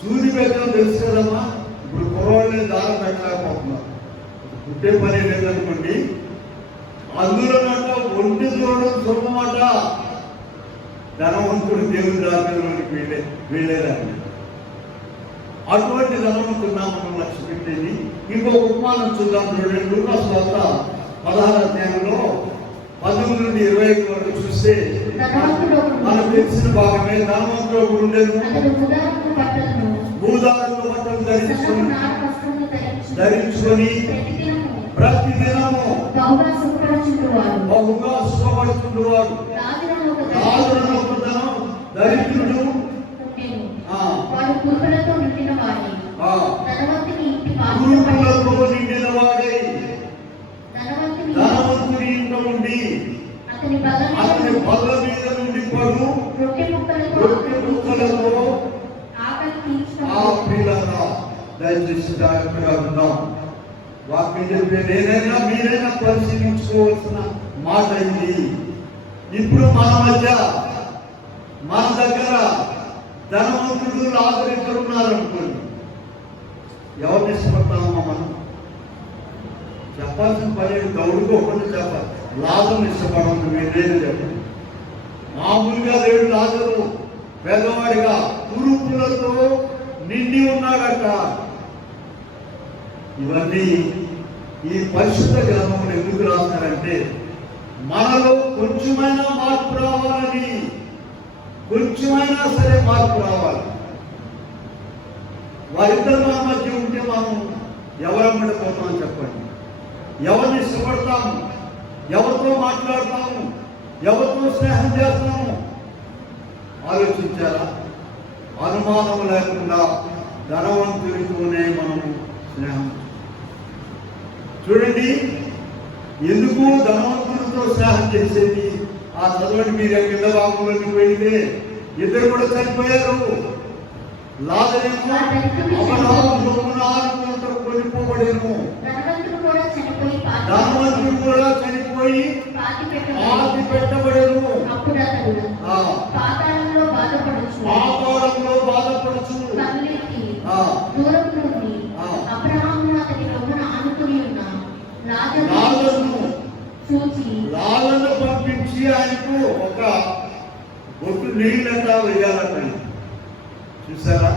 సూది బెజ్జం తెలుసు కదమ్మా. ఇప్పుడు కుర్రోళ్ళని దారం పెట్టలేకపోతున్నారు, పుట్టే పని లేదనుకోండి. అందులోనట ఒంటె దూరడం సులభమాట. ధనవంతుడు దేవుని రాజ్యంలోనికి వెళ్ళేదాన్ని. అటువంటి ధనవంతున్నా మనం లక్ష్య పెట్టేది. ఇంకో ఉపమానం చూద్దాం చూడండి. లూకాసు వార్త 16వ అధ్యాయంలో 19 నుండి 25 వరకు చూస్తే మనకు తెలిసిన భాగమే. ధనవంతుడు ఒకడు ఉండేది, భూదారపు బట్టలు ధరించుకొని ప్రతిదినము బహుగా సుఖపడుతుండేవాడు. దరిద్రుడు నిండిన వాడై ధనవంతుని ఇంట్లో ఉండి అతని బల్ల మీద నుండి పడు రొట్టె ముక్కలతో దయచేసి జాగ్రత్తగా ఉన్నాం. వాక్యం చెప్పే నేనైనా మీరైనా పరిశీలించుకోవాల్సిన మాట ఇది. ఇప్పుడు మన మధ్య మన దగ్గర ధనవంతుడు లాజరు ఉన్నారనుకోండి, ఎవరిని ఇష్టపడతామమ్మా మనం? చెప్పాల్సిన పని దౌడుకోకుండా చెప్పాలి. లాజరుని ఇష్టపడమని మీరేది చెప్పండి. మామూలుగా దేవుడు లాజరు పేదవాడిగా కురుపులతో నిండి ఉన్నాడట. ఇవన్నీ ఈ పరిశుద్ధ గ్రంథంలో ఎందుకు రాస్తారంటే మనలో కొంచెమైనా మార్పు రావాలని, కొంచెమైనా సరే మార్పు రావాలి. వారిద్దరు మన మధ్య ఉంటే మనం ఎవరమ్మడి పోతామని చెప్పండి. ఎవరిని ఇష్టపడతాము, ఎవరితో మాట్లాడతాము, ఎవరితో స్నేహం చేస్తాము ఆలోచించారా? అనుమానం లేకుండా ధనవంతుడితోనే మనం స్నేహం. చూడండి, ఎందుకు ధనవంతుడితో స్నేహం చేసేది? ఆ చదవండి మీరు కింద భాగంలోకి వెళ్తే ఇద్దరు కూడా చనిపోయారు. లాజరేమో కొనిపోబడేను, ధనవంతుడు కూడా చనిపోయి పాతి పెట్టబడేను. పాతాళంలో బాధపడుచు అబ్రహాము అతని రొమ్మున ఆనుకుని ఉన్న లాజరును పంపించి ఆయనకు ఒక బొట్టు నీళ్ళంతా వేయాలట. చూసారా?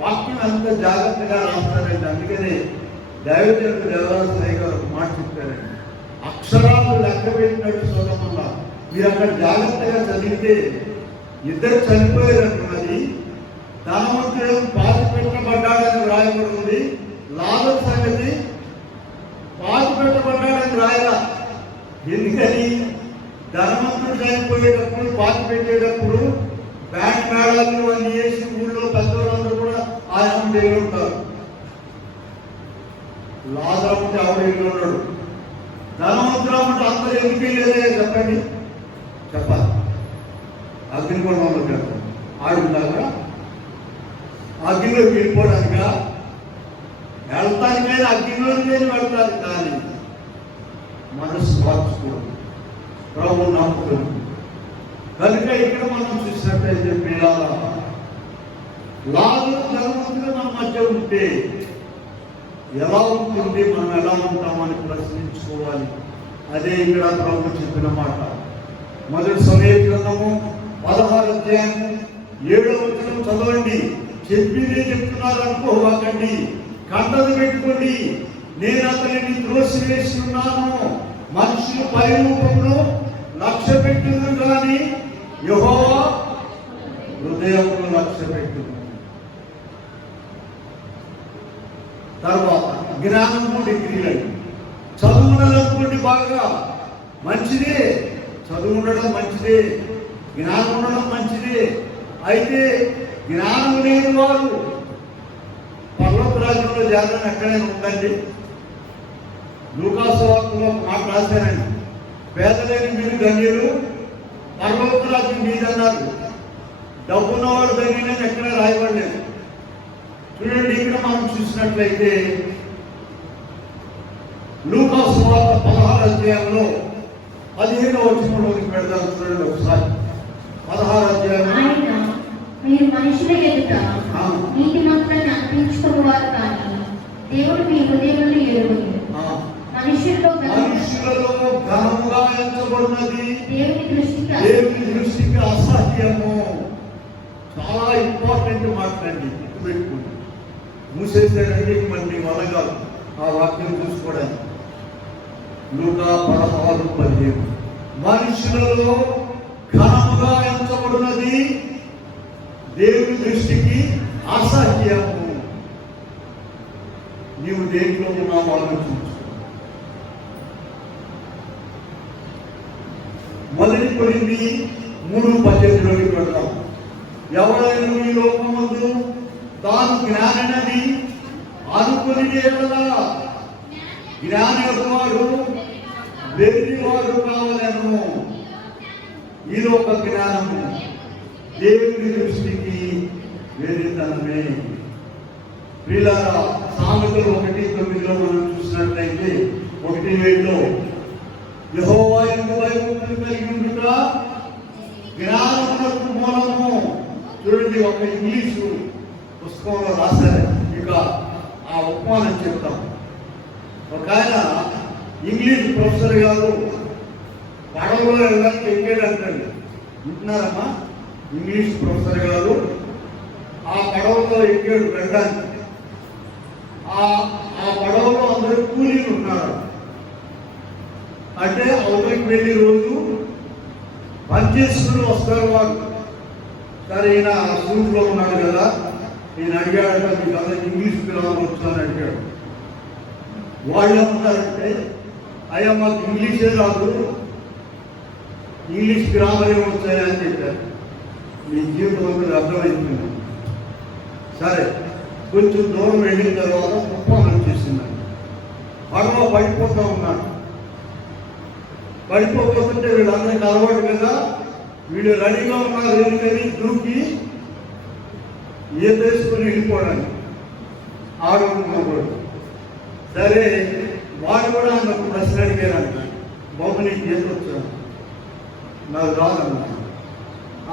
వాక్యం అంత జాగ్రత్తగా రాస్తారండి. అందుకనే దైవజనుడు దేవరాజయ్య గారు ఒక మాట చెప్పారండి, అక్షరాలు లెక్క పెట్టినట్టు చదవమన్నా. మీరు అక్కడ జాగ్రత్తగా చదివితే ఇద్దరు చనిపోయారన్నది ధనవంతుడు పాతి పెట్టబడ్డాడని రాయబడింది. లాజరు సంగతి పాతి పెట్టబడ్డాడని రాయలా. ఎందుకని? ధనవంతుడు చనిపోయేటప్పుడు పాతి పెట్టేటప్పుడు బ్యాండ్ మేళాలు అన్ని చేసి ఊళ్ళో పెద్దవాళ్ళందరూ కూడా ఆయన దగ్గర ఉంటారు. లాజరు ఉంటే ఆవిడ ఇంట్లో ఉన్నాడు. ధనవంతుడు ఉంటే అందరూ ఎందుకు వెళ్ళేదే చెప్పండి, చెప్పాలి. అగ్నిగుండంలో పెడతాం ఆడుందాక అగ్నిలో వెళ్ళిపోవడానిక వెళ్తానికైనా అగ్నిలోనే వెళ్తారు. కానీ మనసు మార్చుకోండి, ప్రభు నమ్ముతుంది. కనుక ఇక్కడ మనం చూసినట్టయితే పిల్లల లాజరు ధనవంతుడు మన మధ్య ఉంటే ఎలా ఉంటుంది, మనం ఎలా ఉంటామని ప్రశ్నించుకోవాలి. అదే ఇక్కడ ప్రభు చెప్పిన మాట. మొదటి సమూయేలు గ్రంథము 16 అధ్యాయము 7వ వచనం చదవండి. చెప్పినే చెప్తున్నారు అనుకోవాకండి, కంటలు పెట్టుకోండి. నేను అతనిని త్రోసివేసి ఉన్నాను. మనుషులు పై రూపంలో లక్ష్య పెట్టింది కానీ యెహోవా హృదయమును లక్ష్య పెట్టింది. తర్వాత జ్ఞానము డిగ్రీలండి. చదువు ఉండాలనుకోండి, బాగా మంచిదే. చదువు ఉండడం మంచిదే, జ్ఞానం ఉండడం మంచిదే. అయితే జ్ఞానం లేని వారు పర్వత రాజ్యంలో చేరని ఎక్కడైనా ఉందండి. లూకాసు వార్తలో ఒక మాట రాశారండి, పేదలేని మీరు ధన్యులు, పర్వత రాజ్యం మీదన్నారు. డబ్బున్నవాడు ధన్యులని ఎక్కడ రాయబడలేదు. చూడండి, ఇక్కడ మనం చూసినట్లయితే లూకాసు వార్త 16 అధ్యాయంలో 15వ వచనంలోకి పెడదాం. చూడండి ఒకసారి. 16 అధ్యాయం. ఆయన మీరు మనుషుల ఎదుట నీతిమంతులని అనిపించుకునేవారు కానీ దేవుడు మీ హృదయములను ఎరుగని. మనుషులలో ఘనముగా ఎంచబడినది దేవుని దృష్టికి అసహ్యము. చాలా ఇంపార్టెంట్ మాట్లాడండి, గుర్తుపెట్టుకోండి. మూసేసారండి, మళ్ళీ వల్ల కాదు ఆ వాక్యం చూసుకోవడానికి. లూకా 16:15 మనుషులలో ఘనముగా ఎంచబడినది దేవుని దృష్టికి అసహ్యము. నీవు దేంట్లో ఉన్నావు ఆలోచించు. మొదటి కొరింథీ 3:18లోకి వెళ్దాం. ఎవరైనా ఈ లోకమందు తాను జ్ఞానినని అనుకుని ఎడలా జ్ఞాని వాడు వెర్రివాడు కావాలను. ఈ లోక జ్ఞానము దేవుని దృష్టికి వెర్రితనమే. ప్రియులారా, సామెతలు 1:9లో మనం చూసినట్లయితే 1:7లో యెహోవా యందు భయభక్తులు కలిగి ఉండుట జ్ఞానమునకు మూలము. చూడండి, ఒక ఇంగ్లీషు పుస్తకంలో రాశారు. ఇక ఆ ఉపమానం చెప్తాం. ఒక ఆయన ఇంగ్లీష్ ప్రొఫెసర్ గారు పడవలో వెళ్ళడానికి ఎక్కాడంటండి. వింటున్నారమ్మా? ఇంగ్లీష్ ప్రొఫెసర్ గారు ఆ పడవలో ఎక్కాడు వెళ్ళడానికి. ఆ పడవలో అందరూ కూలీలు ఉన్నారు. అంటే అవతలికి వెళ్ళి రోజు పనిచేసుకుని వస్తారు వాళ్ళు. సరే, ఈయన సూట్లో ఉన్నాడు కదా, ఈయన అడిగాడు, మీకు అందరికి ఇంగ్లీష్ పిల్లలు వచ్చాను అడిగాడు. వాళ్ళు ఏమన్నారంటే, అయ్యా మాకు ఇంగ్లీషే రాదు, ఇంగ్లీష్ గ్రామర్ ఏమొచ్చాయని చెప్పారు. మీ జీవితం అంతా అర్థమైంది. సరే, కొంచెం దూరం వెళ్ళిన తర్వాత తుఫాను వచ్చేసింది. పడవ పడిపోతూ ఉన్నాడు. పడిపోతుంటే వీళ్ళందరికీ అలవాటు కదా, వీళ్ళు రెడీగా ఉన్నారు ఎందుకని దూకి ఈత వేసుకుని వెళ్ళిపోవడానికి. ఆడుకున్నప్పుడు సరే, వాడు కూడా నాకు ప్రశ్న అడిగారంట, బాబు నీకు ఈత వచ్చాను? నాకు రాదన్నా.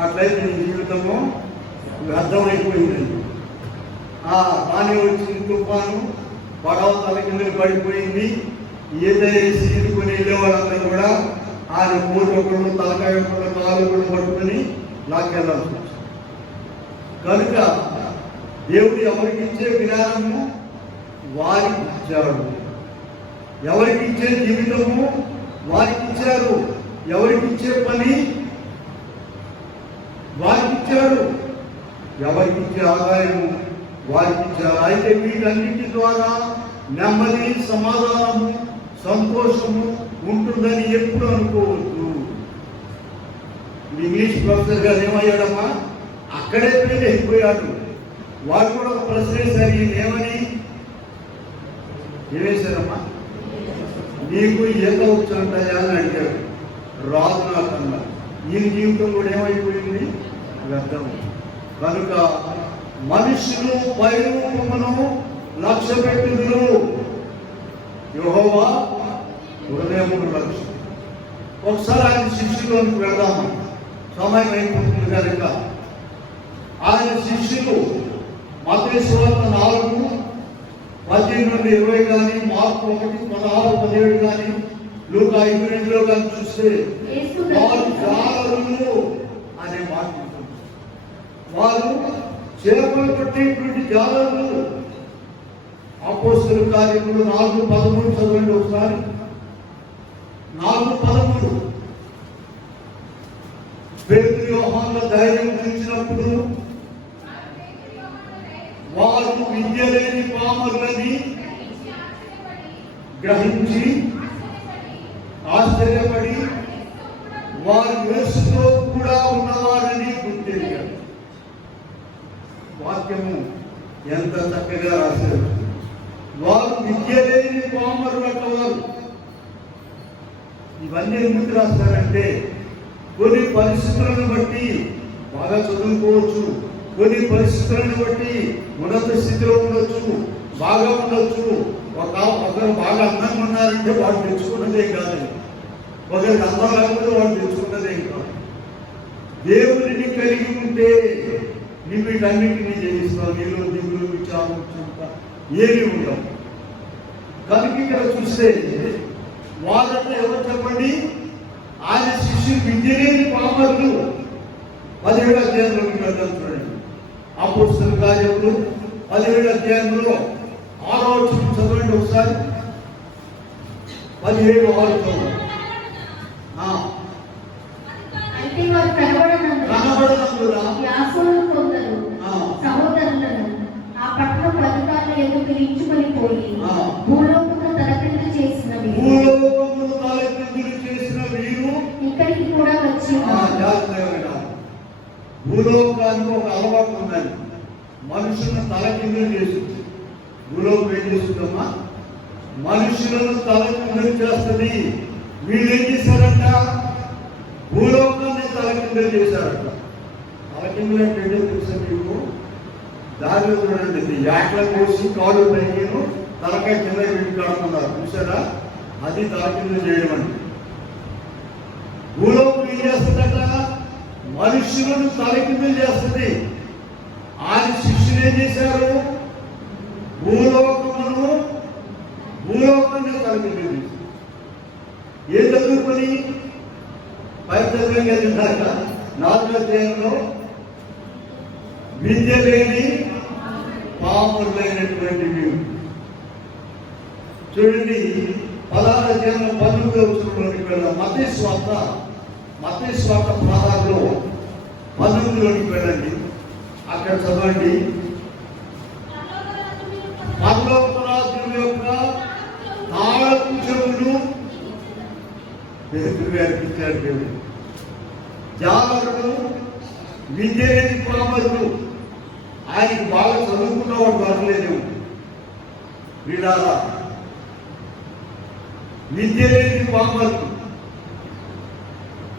అట్లయితే నీ జీవితము వ్యర్థమైపోయిందండి. దాని వచ్చింది తుఫాను, పడవ తల కింద పడిపోయింది. ఈత వేసి ఈదుకొని వెళ్ళే వాళ్ళందరూ కూడా ఆయన మూడు ఒకళ్ళు, తలకాయ ఒకళ్ళు, కాలు కూడా పట్టుకుని లాక్కెళ్ళాల్సి వచ్చింది. కనుక దేవుడు ఎవరికి ఇచ్చే జ్ఞానము వారికి ఇచ్చాడు, ఎవరికి ఇచ్చే జీవితము వారికి ఇచ్చారు, ఎవరికి ఇచ్చే పని వారికి ఇచ్చాడు, ఎవరికి ఇచ్చే ఆదాయము వారికి ఇచ్చారు. అయితే వీటన్నిటి ద్వారా నెమ్మది, సమాధానము, సంతోషము ఉంటుందని ఎప్పుడు అనుకోవద్దు. ఇంగ్లీష్ ప్రొఫెసర్ గారు ఏమయ్యాడమ్మా, అక్కడే పెళ్లి అయిపోయాడు. వాడు కూడా ఒక ప్రశ్న వేశారు, ఏమని ఏమేశారమ్మా, నీకు ఈత వచ్చంటాయా అని అడిగాడు. రాదు నాకన్నా. ఈయన జీవితం కూడా ఏమైపోయింది, వ్యర్థం. కనుక మనుషులు పైరూపమును లక్ష్య పెట్టుదురు, యెహోవా హృదయమును లక్ష్యం. ఒకసారి ఆయన శిష్యులోకి వెళ్దాము, సమయం అయిపోతుంది కనుక. ఆయన శిష్యులు మత్తయి సువార్త 4:18-20 కానీ, మార్కు 1:16-17 కానీ, లూకా 5:2 కానీ చూస్తే వారు జాలరులు అనే మాట ఉంటుంది. వారు చేపలు పట్టేటువంటి జాలరులు. అపోస్తలుల కార్యములు 4:13 చదవండి ఒకసారి. 4:13 పేతురు యోహానుల ధైర్యం గురించినప్పుడు వారు విద్య లేని పామరులని గ్రహించి ఆశ్చర్యపడి వారు యేసుతో కూడా ఉన్నవారని గుర్తించారు. వాక్యము ఎంత చక్కగా రాశారు. వారు విద్య లేని పామరులట వారు. ఇవన్నీ ఎందుకు రాస్తారంటే కొన్ని పరిస్థితులను బట్టి బాగా చదువుకోవచ్చు, కొన్ని పరిస్థితులను బట్టి ఉన్నత స్థితిలో ఉండొచ్చు, బాగా ఉండొచ్చు. ఒకరు బాగా అందంగా ఉన్నారంటే వాడు తెచ్చుకున్నదేం కాదండి. ఒకరికి అందం లేకపోతే వాడు తెచ్చుకున్నదేం కాదు. దేవుడిని కలిగి ఉంటే నువ్వు వీటన్నింటినీ జయిస్తావు. నీలో దిగులు విచారం ఏమి ఉండవు. కనుక ఇక్కడ చూస్తే వాళ్ళంటే ఎవరు చెప్పండి? ఆయన శిష్యులు విద్య లేని పామరులు. 17వ అధ్యాయంలోకి వెళ్దాం చూడండి. అపోస్తలుల కార్యములు 17వ అధ్యాయంలో 6వ వచనం చదవండి ఒకసారి. 17:6 చదవండి. అయితే వారు కనబడనందున యాసోను కొందరు సహోదరులను ఆ పట్టణపు అధికారుల ఎదుట పిలిపించుకొని పోయి భూలోకమును తలకిందులు చేసిన వీరు ఇక్కడికి కూడా వచ్చి భూలోకానికి ఒక అలవాటు ఉందండి. మనుషులను తలకిందులు చేస్తుంది. భూలోకం ఏం చేస్తుందమ్మా? మనుషులను తలకిందులు చేస్తుంది. వీళ్ళు ఏం చేశారంట? భూలోకాన్ని తలకిందులు చేశారంట. తలకిందులు అంటే తెలుసా మీకు? దారిలో చూడండి, యాట్ల కోసి కాలు పైకిను తలకాయ కింద వీళ్ళు కాడుతున్నారు చూసారా? అది తలకిందులు చేయడం అంటే. భూలోకం ఏం చేస్తుందట? మనుషులను తలకిందులు చేస్తుంది. ఆయన శిష్యులు ఏం చేశారు? భూలోకాన్ని తలకిందులు చేశారు. ఏం చదువుకొని పైతత్వంగా తిన్నాక 4వ అధ్యాయంలో విద్య లేని పాములైనటువంటి మీరు చూడండి. 16వ అధ్యాయంలో 19వ వచనంలోకి వెళ్దాం. మత్తయి స్వార్త 16లో 19లోకి వెళ్ళండి. అక్కడ చదవండి. పరలోక రాజ్యం యొక్క తాళపు చెవులు పేతురు అర్పించాడు దేవుడు. జాలరులు, విద్య లేని పామరులు. ఆయనకి బాగా చదువుకున్నవాడు దొరకలేదు. వీళ్ళారా విద్య లేని పామరులు.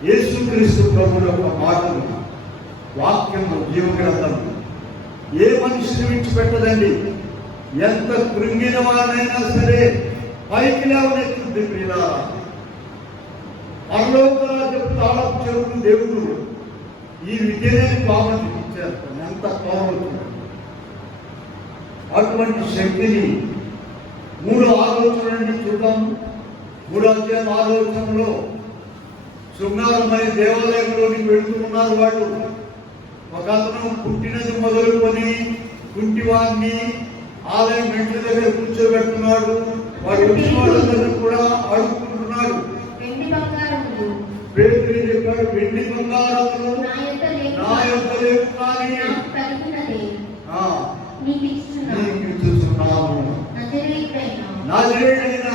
యేసుక్రీస్తు ప్రభువు యొక్క మాటలు, వాక్యము, జీవగ్రంథం ఏ మనిషిని విడిచిపెట్టదండి. ఎంత కృంగిన వాడైనా సరే పైకి లేవనెత్తుంది. వీళ్ళారా పరలోక రాజ్యపు తాళపు చెవులు దేవుడు ఈ విద్యలేని పాపని ఇచ్చారు. ఎంత కోపం! అటువంటి శక్తిని 3వ ఆలోచనని చూద్దాం. 3వ అధ్యాయం 6వ వచనంలో శృంగారమై దేవాలయంలోనికి వెళుతూ ఉన్నారు వాళ్ళు. ఒక అతను పుట్టినది మొదలుకొని కుంటివాడిని ఆలయం మెట్ల దగ్గర కూర్చోబెట్టున్నాడు. వాడు వచ్చిన వాళ్ళందరూ కూడా అడుగుకుంటున్నాడు. పేతురు చెప్పాడు, వెండి బంగారములు నా యొక్క లేవు, కానీ నీకు ఇచ్చుచున్నాను నజరేయుడైన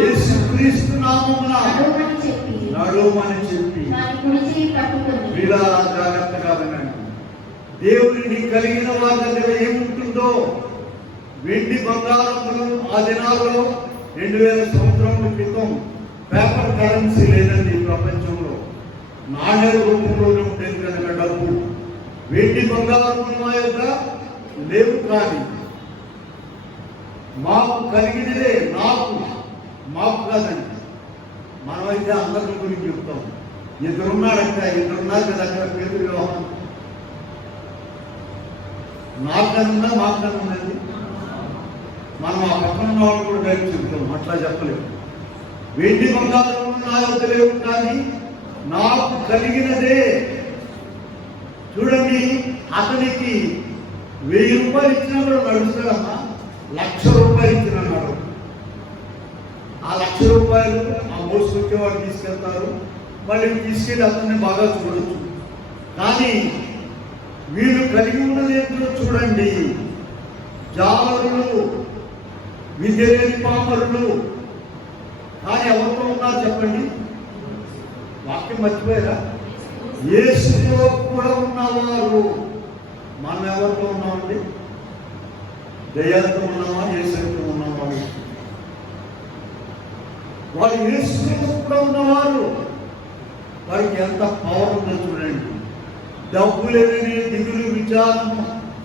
యేసుక్రీస్తు నామమున నడుమని చెప్పి. వీళ్ళ జాగ్రత్తగా వినండి. దేవుడిని కలిగిన వారి దగ్గర ఏముంటుందో వెండి బంగారములు. ఆ దినాల్లో 2000 సంవత్సరముల క్రితం పేపర్ కరెన్సీ లేదండి ప్రపంచంలో. నాణ్య రూపంలోనే ఉండేది కనుక డబ్బు. వెండి బంగారములు మా యొక్క లేవు, కానీ మాకు కలిగినదే. మాకు కాదండి. మనమైతే అందరి గురించి చెప్తాం. ఇద్దరున్నాడంట, ఇద్దరున్నారు కదా అక్కడ పేతురు యోహాను. నాకన్నా మాకన్నా ఉన్నది. మనం ఆ పక్కన ఉన్న వాళ్ళు కూడా కలిసి చెప్తాం. అట్లా చెప్పలేము. వెండి బంగారం నా యొక్క లేవు, కానీ నాకు కలిగినదే. చూడండి, అతనికి 1000 రూపాయలు ఇచ్చినా కూడా నడుస్తాడమ్మా. 1,00,000 రూపాయలు ఇచ్చిన నాడు ఆ 1,00,000 రూపాయలు ఆ మోసుకొచ్చేవాడు తీసుకెళ్తారు. మళ్ళీ తీసుకెళ్ళి అతన్ని బాగా చూడొచ్చు. కానీ వీళ్ళు కలిగి ఉన్నది ఏంటో చూడండి. జాలరులు, విద్య లేని పామరులు. కానీ ఎవరితో ఉన్నారు చెప్పండి? వాక్యం మర్చిపోయారా? యేసుతో కూడా ఉన్నవారు. మనం ఎవరితో ఉన్నామండి? దయ్యాలతో ఉన్నామా, యేసుతో ఉన్నామా? వాళ్ళు యేసుతో కూడా ఉన్నవారు. వారికి ఎంత పవర్ ఉందో చూడండి. డబ్బు లేదని దిగులు, విచారం,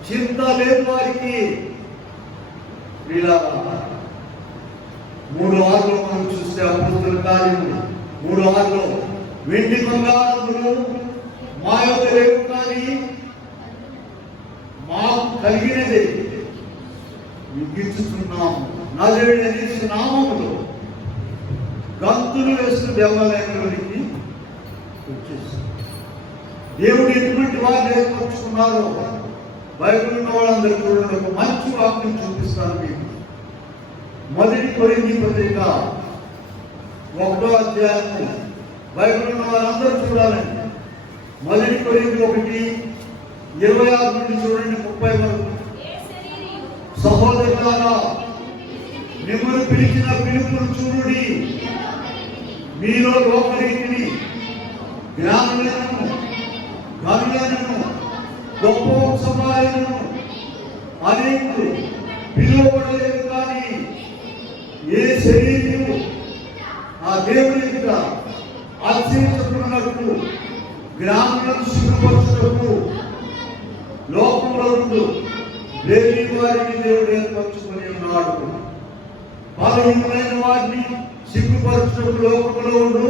చింత లేదు వారికి. ఇలా 3:6 మనం చూస్తే అపోస్తలుల కార్యములు 3:6 వెండి బంగారములు మా యొక్క లేవు, కానీ మాకు కలిగినది మిగిల్చుతున్నాము. నజరేయుడైన యేసు నామములో గంతులు వేస్తూ దేవాలయంలోనికి వచ్చేసారు. దేవుడు ఎటువంటి వారిని ఏర్పరచుకున్నారో బైబిల్ ఉన్న వాళ్ళందరూ చూడండి. ఒక మంచి వాక్యం చూపిస్తాను మీకు. 1 కొరింథీ పత్రిక 1వ అధ్యాయం. బైబిల్ ఉన్న వారందరూ చూడాలండి. 1 కొరింథీ 1:26 నుండి చూడండి 30 వరకు. సహోదరులారా, మిమ్మల్ని పిలిచిన పిలుపును చూడుడి. మీలో లోకరీతిని, జ్ఞానులను, గనులను, గొప్ప వంశమాలను అనేకులు పిలువబడలేదు. కానీ ఏ శరీరం ఆ దేవుని ఎదుట ఆశ్చర్యపడినట్టు జ్ఞానులను సిగ్గుపరచుటకు లోకంలో నుండి లేని వారిని దేవుడు ఏర్పరచుకొని ఉన్నాడు. బలహీనమైన వారిని సిగ్గుపరచుటకు లోకంలో ఉండు,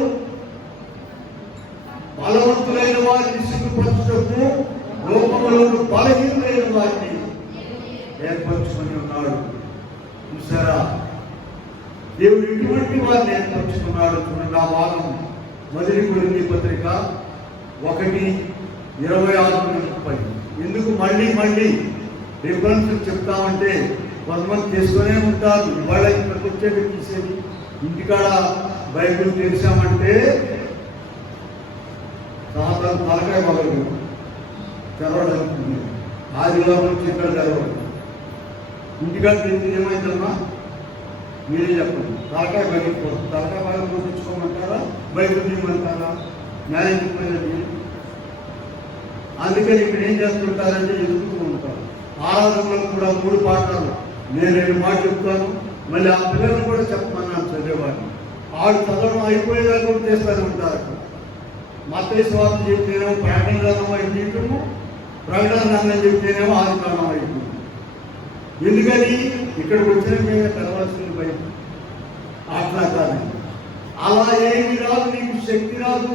బలవంతులైన వారిని సిగ్గుపరచుటకు లోకంలో ఉండు బలహీనులైన వారిని ఏర్పరచుకొని ఉన్నాడు. చూసారా, దేవుడు ఇటువంటి వారిని ఏర్పరచుకున్నాడు. చూడండి ఆ భాగం 1 కొరింథీ పత్రిక 1:26-30. ఎందుకు మళ్ళీ రిఫరెన్స్ చెప్తామంటే కొంతమంది చేసుకునే ఉంటారు. ఇవాళ ఇక్కడికి వచ్చేది తీసేది, ఇంటికాడ బైబిల్ తెరిచామంటే సాధారణ తలకాయ మొదలు తెరవడం. ఆదివారం నుంచి ఇక్కడ తెరవడం. ఇంటికాడ తెలిసి ఏమైందమ్మా మీరే చెప్పండి. తలకాయ బయటపోతుంది. తలకాయ బాగా పంపించుకోమంటారా, బైబిల్ తీయమంటారా? న్యాయం చెప్పేది. అందుకని ఇక్కడ ఏం చేస్తుంటారంటే ఎదుగుతూ ఉంటారు. ఆరాధనలో కూడా 3 పాఠాలు, నేను 2 మాటలు చెప్తాను. మళ్ళీ ఆ పిల్లలు కూడా చెప్పమన్నాను చదివేవాడిని. వాళ్ళు చదవడం అయిపోయేదాకా కూడా చేస్తూనే ఉంటారు. మత్తయి సువార్త చెప్తేనేమో ప్రకటన గ్రంథం అయిపోయింటాము, ప్రకటన గ్రంథం చెప్తేనేమో ఆదికాండం అయిపోయింది. ఎందుకని ఇక్కడికి వచ్చిన మేమే తెరవాల్సిన భయం. అట్లా కాదు. అలా ఏమి రాదు, నీకు శక్తి రాదు,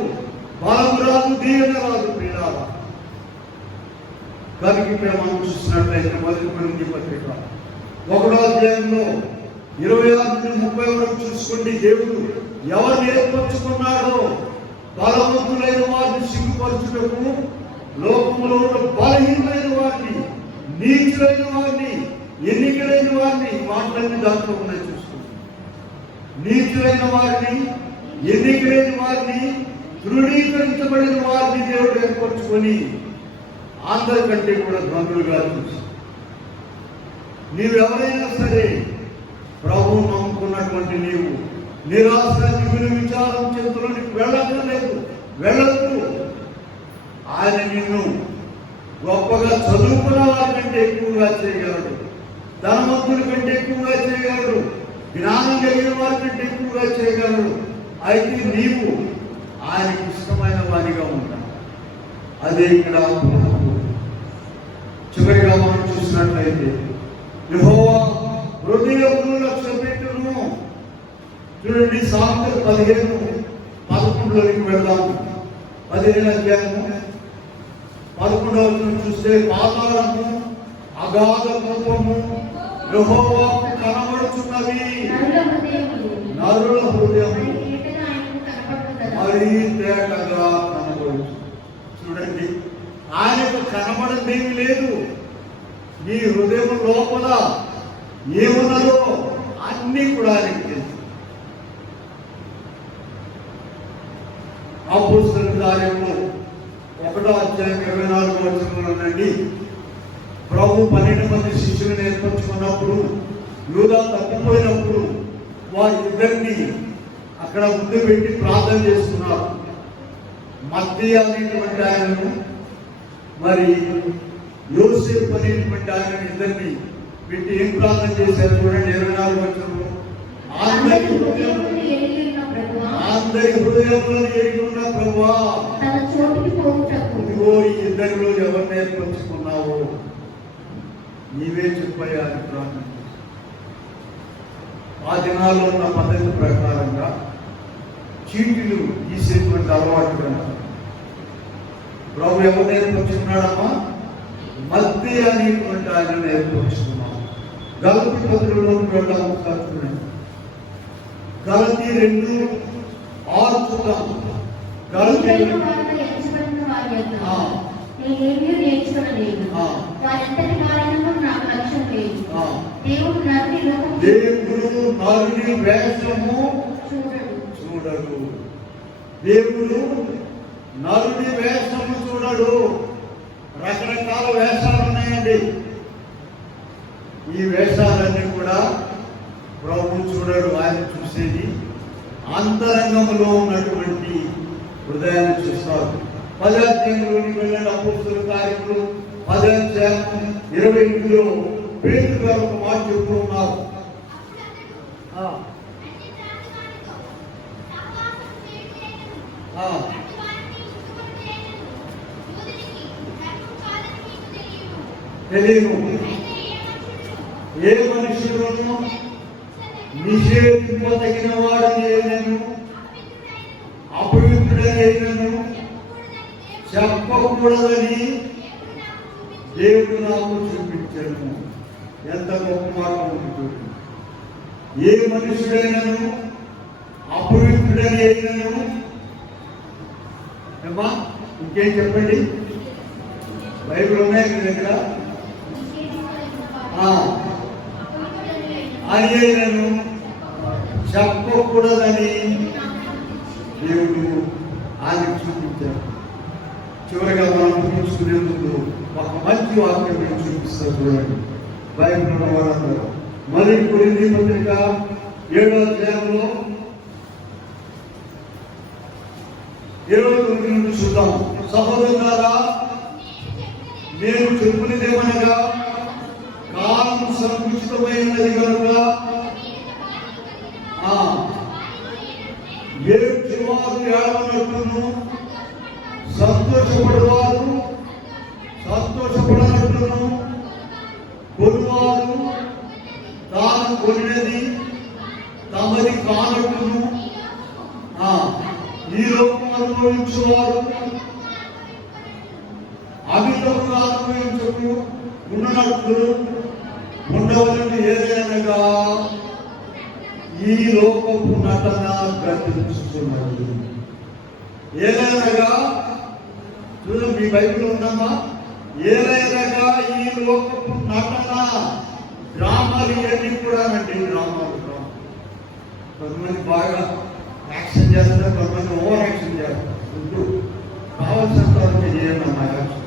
బలం రాదు, దీవెన రాదు. ప్రియులారా, కనుక ఇక్కడ మనం చూసినట్లయితే 1 కొరింథీ పత్రిక 1వ అధ్యాయంలో 26-30 వరకు చూసుకోండి. దేవుడు ఎవరిని ఏర్పరచుకున్నాడో బలవంతులైన వారిని సిగ్గుపరచుటకు, లోకంలో ఉన్న బలహీనమైన వారిని, నీచులైన వారిని, ఎన్నికలైన వారిని, మాటలన్నీ దాంట్లో ఉన్నాయి చూసుకోండి. నీచులైన వారిని, ఎన్నికలైన వారిని, తృణీకరించబడిన వారిని దేవుడు ఏర్పరచుకొని అందరికంటే కూడా ధనులుగా చూసి, నీవు ఎవరైనా సరే ప్రభువు నమ్ముకున్నటువంటి నీవు నిరాశ, దిగులు, విచారం చేతుల్లోనికి వెళ్ళలేదు, వెళ్ళదు. ఆయన నిన్ను గొప్పగా చదువుకున్న వారి కంటే ఎక్కువగా చేయగలడు, ధనవంతుల కంటే ఎక్కువగా చేయగలడు, జ్ఞానం కలిగిన వారి కంటే ఎక్కువగా చేయగలడు. అయితే నీవు ఆయనకి ఇష్టమైన వారిగా ఉంటావు. అదే ఇక్కడ చివరిగా మనం చూసినట్లయితే యెహోవా హృదయమును లక్ష్యపెట్టును. చూడండి, సామెతలు 15:11 వెళ్దాము. 15వ అధ్యాయము 11వ వచనం చూస్తే, పాతాళము, అగాధ కోపము యెహోవాకు కనబడుచున్నవి. నరుల హృదయము మరీ తేటగా కనబడు. చూడండి, ఆయనకు కనబడదేమీ లేదు. నీ హృదయం లోపల ఏమున్నదో అన్నీ కూడా ఆయనకి తెలుసు. అపోస్తలుల కార్యములు 1వ అధ్యాయం 24వ వచనంలోనండి, ప్రభు 12 మంది శిష్యులను ఏర్పరచుకున్నప్పుడు యూదా తప్పిపోయినప్పుడు వారిద్దరిని అక్కడ ముందు పెట్టి ప్రార్థన చేస్తున్నారు. మత్తయి అనేటువంటి ఆయనను, మరి యోసేపు అనేటువంటి ఆయన ఇద్దరిని పెట్టి ఏం ప్రార్థన చేశారు చూడండి. 24వ వచనంలో, అందరి హృదయంలో ఎరిగి ఉన్న ప్రభువా, ఇదిగో ఈ ఇద్దరిలో ఎవరిని ఏర్పరచుకున్నావో నీవే చెప్పయ్యా అని ప్రార్థన. ఆ దినాల్లో ఉన్న పద్ధతి ప్రకారంగా చీటీలు తీసేటువంటి అలవాటు కనుక ప్రభు ఎవరు ఏర్పరచుకున్నాడమ్మా? మత్తయి అనేటువంటి ఆయన ఏర్పరచుకున్నాడు. గలతీ పత్రికలో వెళ్దాము. గలతీ 2:6 చూద్దాం. గలతీ దేవుడు నరుని వేషము చూడడు. దేవుడు నరుని వేషము చూడడు. రకరకాల వేషాలు ఉన్నాయండి. ఈ వేషాలన్నీ కూడా ప్రభు చూడడు. ఆయన చూసేది అంతరంగంలో ఉన్నటువంటి హృదయాన్ని చూస్తారు. 10వ అధ్యాయంలోని వెళ్ళిన అపోస్తలుల కార్యములు 10వ అధ్యాయం 28లో పేతురు గారు ఒక మాట చెప్తూ ఉన్నారు. తెలియను ఏ మనుషులను నిషేధింపదగిన వాడనేనను అపవిత్రుడనేనను చెప్పకూడదని దేవుడు నాకు చూపించాను. ఎంత గొప్ప మాట ఉంటుంది. ఏ మనుషుడైనను అపవిత్రుడనేనను, ఏమా ఇంకేం చెప్పండి, బైబిల్ ఉన్నాయి మీ దగ్గర. అయ్యేనను చెప్పకూడదని దేవుడు ఆయనకు చూపించారు. చివరిగా మనం ముగించుకునే ముందు ఒక మంచి వాక్యం నేను చూపిస్తాను చూడండి. బైబిల్ ఉన్న వారందరూ మరి కొరింథీ పత్రిక 7వ అధ్యాయంలో 29 నుండి చూద్దాం. సహోదరులారా, నేను చెప్పుకునేదేమనగా కాలం సంకుచితమైనది కనుక ఏడ్చేవారు ఏడవనట్టును, సంతోషపడేవారు సంతోషపడనట్టును, కొనువారు తాను కొనినది తమది కానట్టును, ఈ లోకం అనుభవించేవారు అమితముగా అనుభవించకు ఉన్నట్లు ఉండవలని ఏదైనగా ఈ లోకపు నటన గర్తించుతున్నది. ఏదైనగా చూడండి, మీ బైబిల్ ఉందమ్మా. ఏదైనగా ఈ లోకపు నటన, డ్రామాలు ఇవన్నీ కూడా అండి. డ్రామాలు కొంతమంది బాగా యాక్షన్ చేస్తారు, కొంతమంది ఓవర్ యాక్షన్ చేస్తారు. కావాల్సినంత వరకు చేయండి అమ్మా యాక్షన్.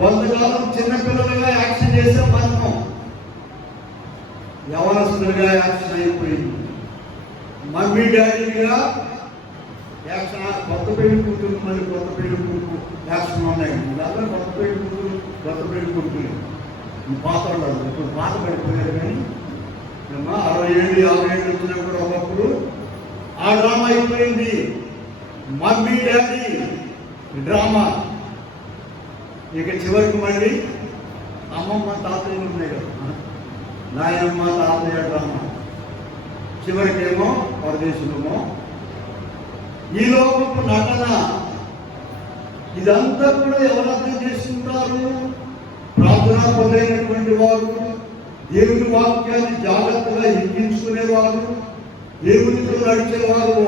కొంతకాలం చిన్నపిల్లలుగా యాక్షన్ చేసే మనము యవనస్తులుగా యాక్షన్ అయిపోయింది. మమ్మీ డాడీగా యాక్షన్. కొత్త పెళ్లి కూతురు, మళ్ళీ కొత్త పెళ్లి కూతురు యాక్షన్ ఉన్నాయి. అందరూ కొత్త పెళ్లి కూతురు, కొత్త పెళ్లి కూతురు పాత వాళ్ళు ఇప్పుడు పాత పడిపోయారు. కానీ 60 ఏళ్ళు 50 ఏళ్ళు వచ్చినా కూడా ఒకప్పుడు ఆ డ్రామా అయిపోయింది. Mummy daddy drama. ఇక చివరికి మళ్ళీ అమ్మమ్మ తాతయ్యలు ఉన్నాయి కదా, నాయనమ్మ తాతయ్య డ్రామా. చివరికేమో పరదేశంలో ఈ లోకపు నటన. ఇదంతా కూడా ఎవరు అర్థం చేసుకుంటారు? ప్రార్థనా పొందైనటువంటి వారు, దేవుని వాక్యాన్ని జాగ్రత్తగా ఎక్కించుకునేవారు, దేవునితో నడిచేవారు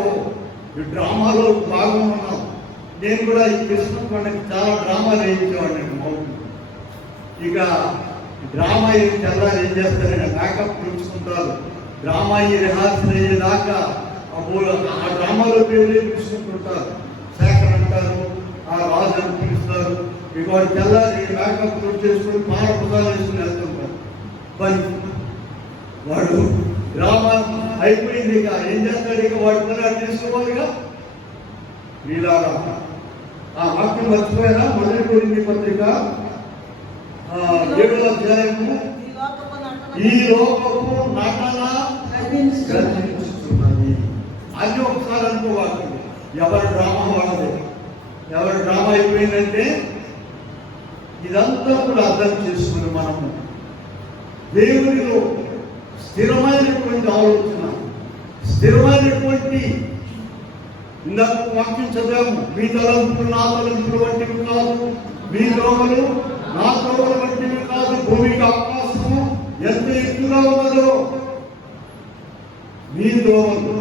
ఈ డ్రామాలో భాగం ఉన్నాం. నేను కూడా ఈ క్రిస్మస్ పండుగ చాలా డ్రామాలు వేయించేవాడిని మౌంట్. ఇక డ్రామా తెల్లారు ఏం చేస్తారంటే మేకప్ ఉంచుకుంటారు. డ్రామా రిహార్సల్ అయ్యేదాకా ఆ డ్రామాలో పేరు పిలుచుకుంటుంటారు. శేఖర్ అంటారు, ఆ రాజు అని పిలుస్తారు. ఇక వాడు తెల్లారి మేకప్ చేసుకుని పాలపుదాలు వేసుకుని వెళ్తుంటారు. పని వాడు డ్రామా అయిపోయింది. ఇక ఏం చేస్తాడు? ఇక వాడి పని తీసుకోవాలిగా. వీళ్ళారా ఆ వాక్యం మర్చిపోయారా? మొదటి కొరింథీ పత్రిక 7వ అధ్యాయము, ఈ లోకము నటన గర్జించుతున్నది అని ఒకసారి అనుకోవాలి. ఎవరి డ్రామా వాళ్ళదే. ఎవరి డ్రామా అయిపోయిందంటే ఇదంతా కూడా అర్థం చేసుకుని మనము దేవునిలో స్థిరమైనటువంటి ఆలోచన, స్థిరమైనటువంటి ఇందాక వాక్యం చదివాము. మీ తలంపులు నా తలంపులు వంటివి కాదు, మీ దోమలు నా దోమలు వంటివి కాదు. భూమికి ఆకాశము ఎంత ఎత్తుగా ఉన్నదో మీ దోమలు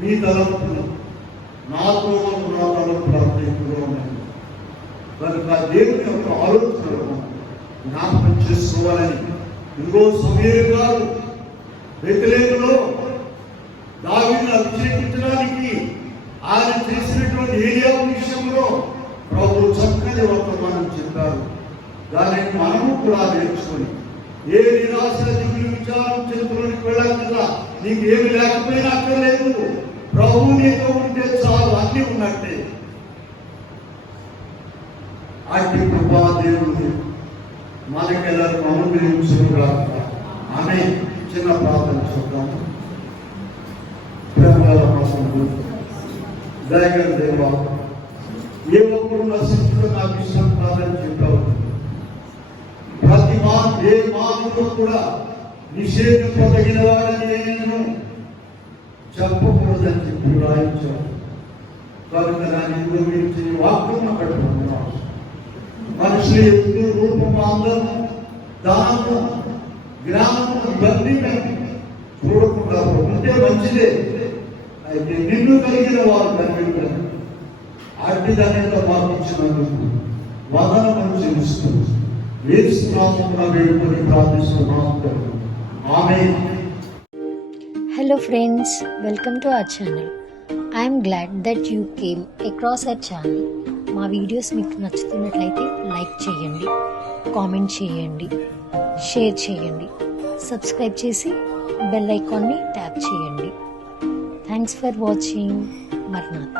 మీ తలంపులు నా దోమలు నా తలంపులు అంత ఎత్తుగా ఉన్నాయి. కనుక దేవుని యొక్క ఆలోచనలు జ్ఞాపకం చేసుకోవాలని ఇంకో సమీర్ గారు బెత్లెహేములో దావీదును అభిషేకించడానికి ఆయన చేసినటువంటి ఏరియా విషయంలో ప్రభు చక్కని వర్తమానం చెప్పారు. దానిని మనము కూడా నేర్చుకొని ఏ నిరాశ దిగులు విచారం చేతుల్లోనికి వెళ్ళకుండా నీకు ఏమి లేకపోయినా అక్కర్లేదు, ప్రభు నీతో ఉంటే చాలు, అన్ని ఉన్నట్టే. అట్టి కృపా దేవుడు మనకెల్లరికి అనుగ్రహించుగా. ఆమె చిన్న ప్రార్థన చూద్దాము. ప్రేమల కోసం దయగల దేవా, ఏ ఒక్కరు నశించడం నాకు ఇష్టం కాదని చెప్పావు. ప్రతి ఏ మానవుడు కూడా నిషేధింపదగిన వాడని నేను చెప్పకూడదని చెప్పి రాయించావు. కనుక దాన్ని గురించి వాక్యం అక్కడ పొందుతున్నాను. మనుషుల ఎత్తు, రూపము, అందము, దానము, జ్ఞానము ఇవన్నీ చూడకుండా ఉంటే మంచిదే. అయితే నిన్ను కలిగిన వారు ధన్యులు. అట్టి ధన్యత మాకు ఇచ్చినందుకు వందనములు చెల్లిస్తుంది. యేసు నామమున వేడుకొని ప్రార్థిస్తున్నాము. ఆమేన్. Hello friends, welcome to our channel. I am glad that you came across our channel. మా వీడియోస్ మీకు నచ్చుతున్నట్లయితే లైక్ చేయండి, కామెంట్ చేయండి, షేర్ చేయండి, సబ్స్క్రైబ్ చేసి బెల్ ఐకాన్ని ట్యాప్ చేయండి. Thanks for watching. మర్నాథ్.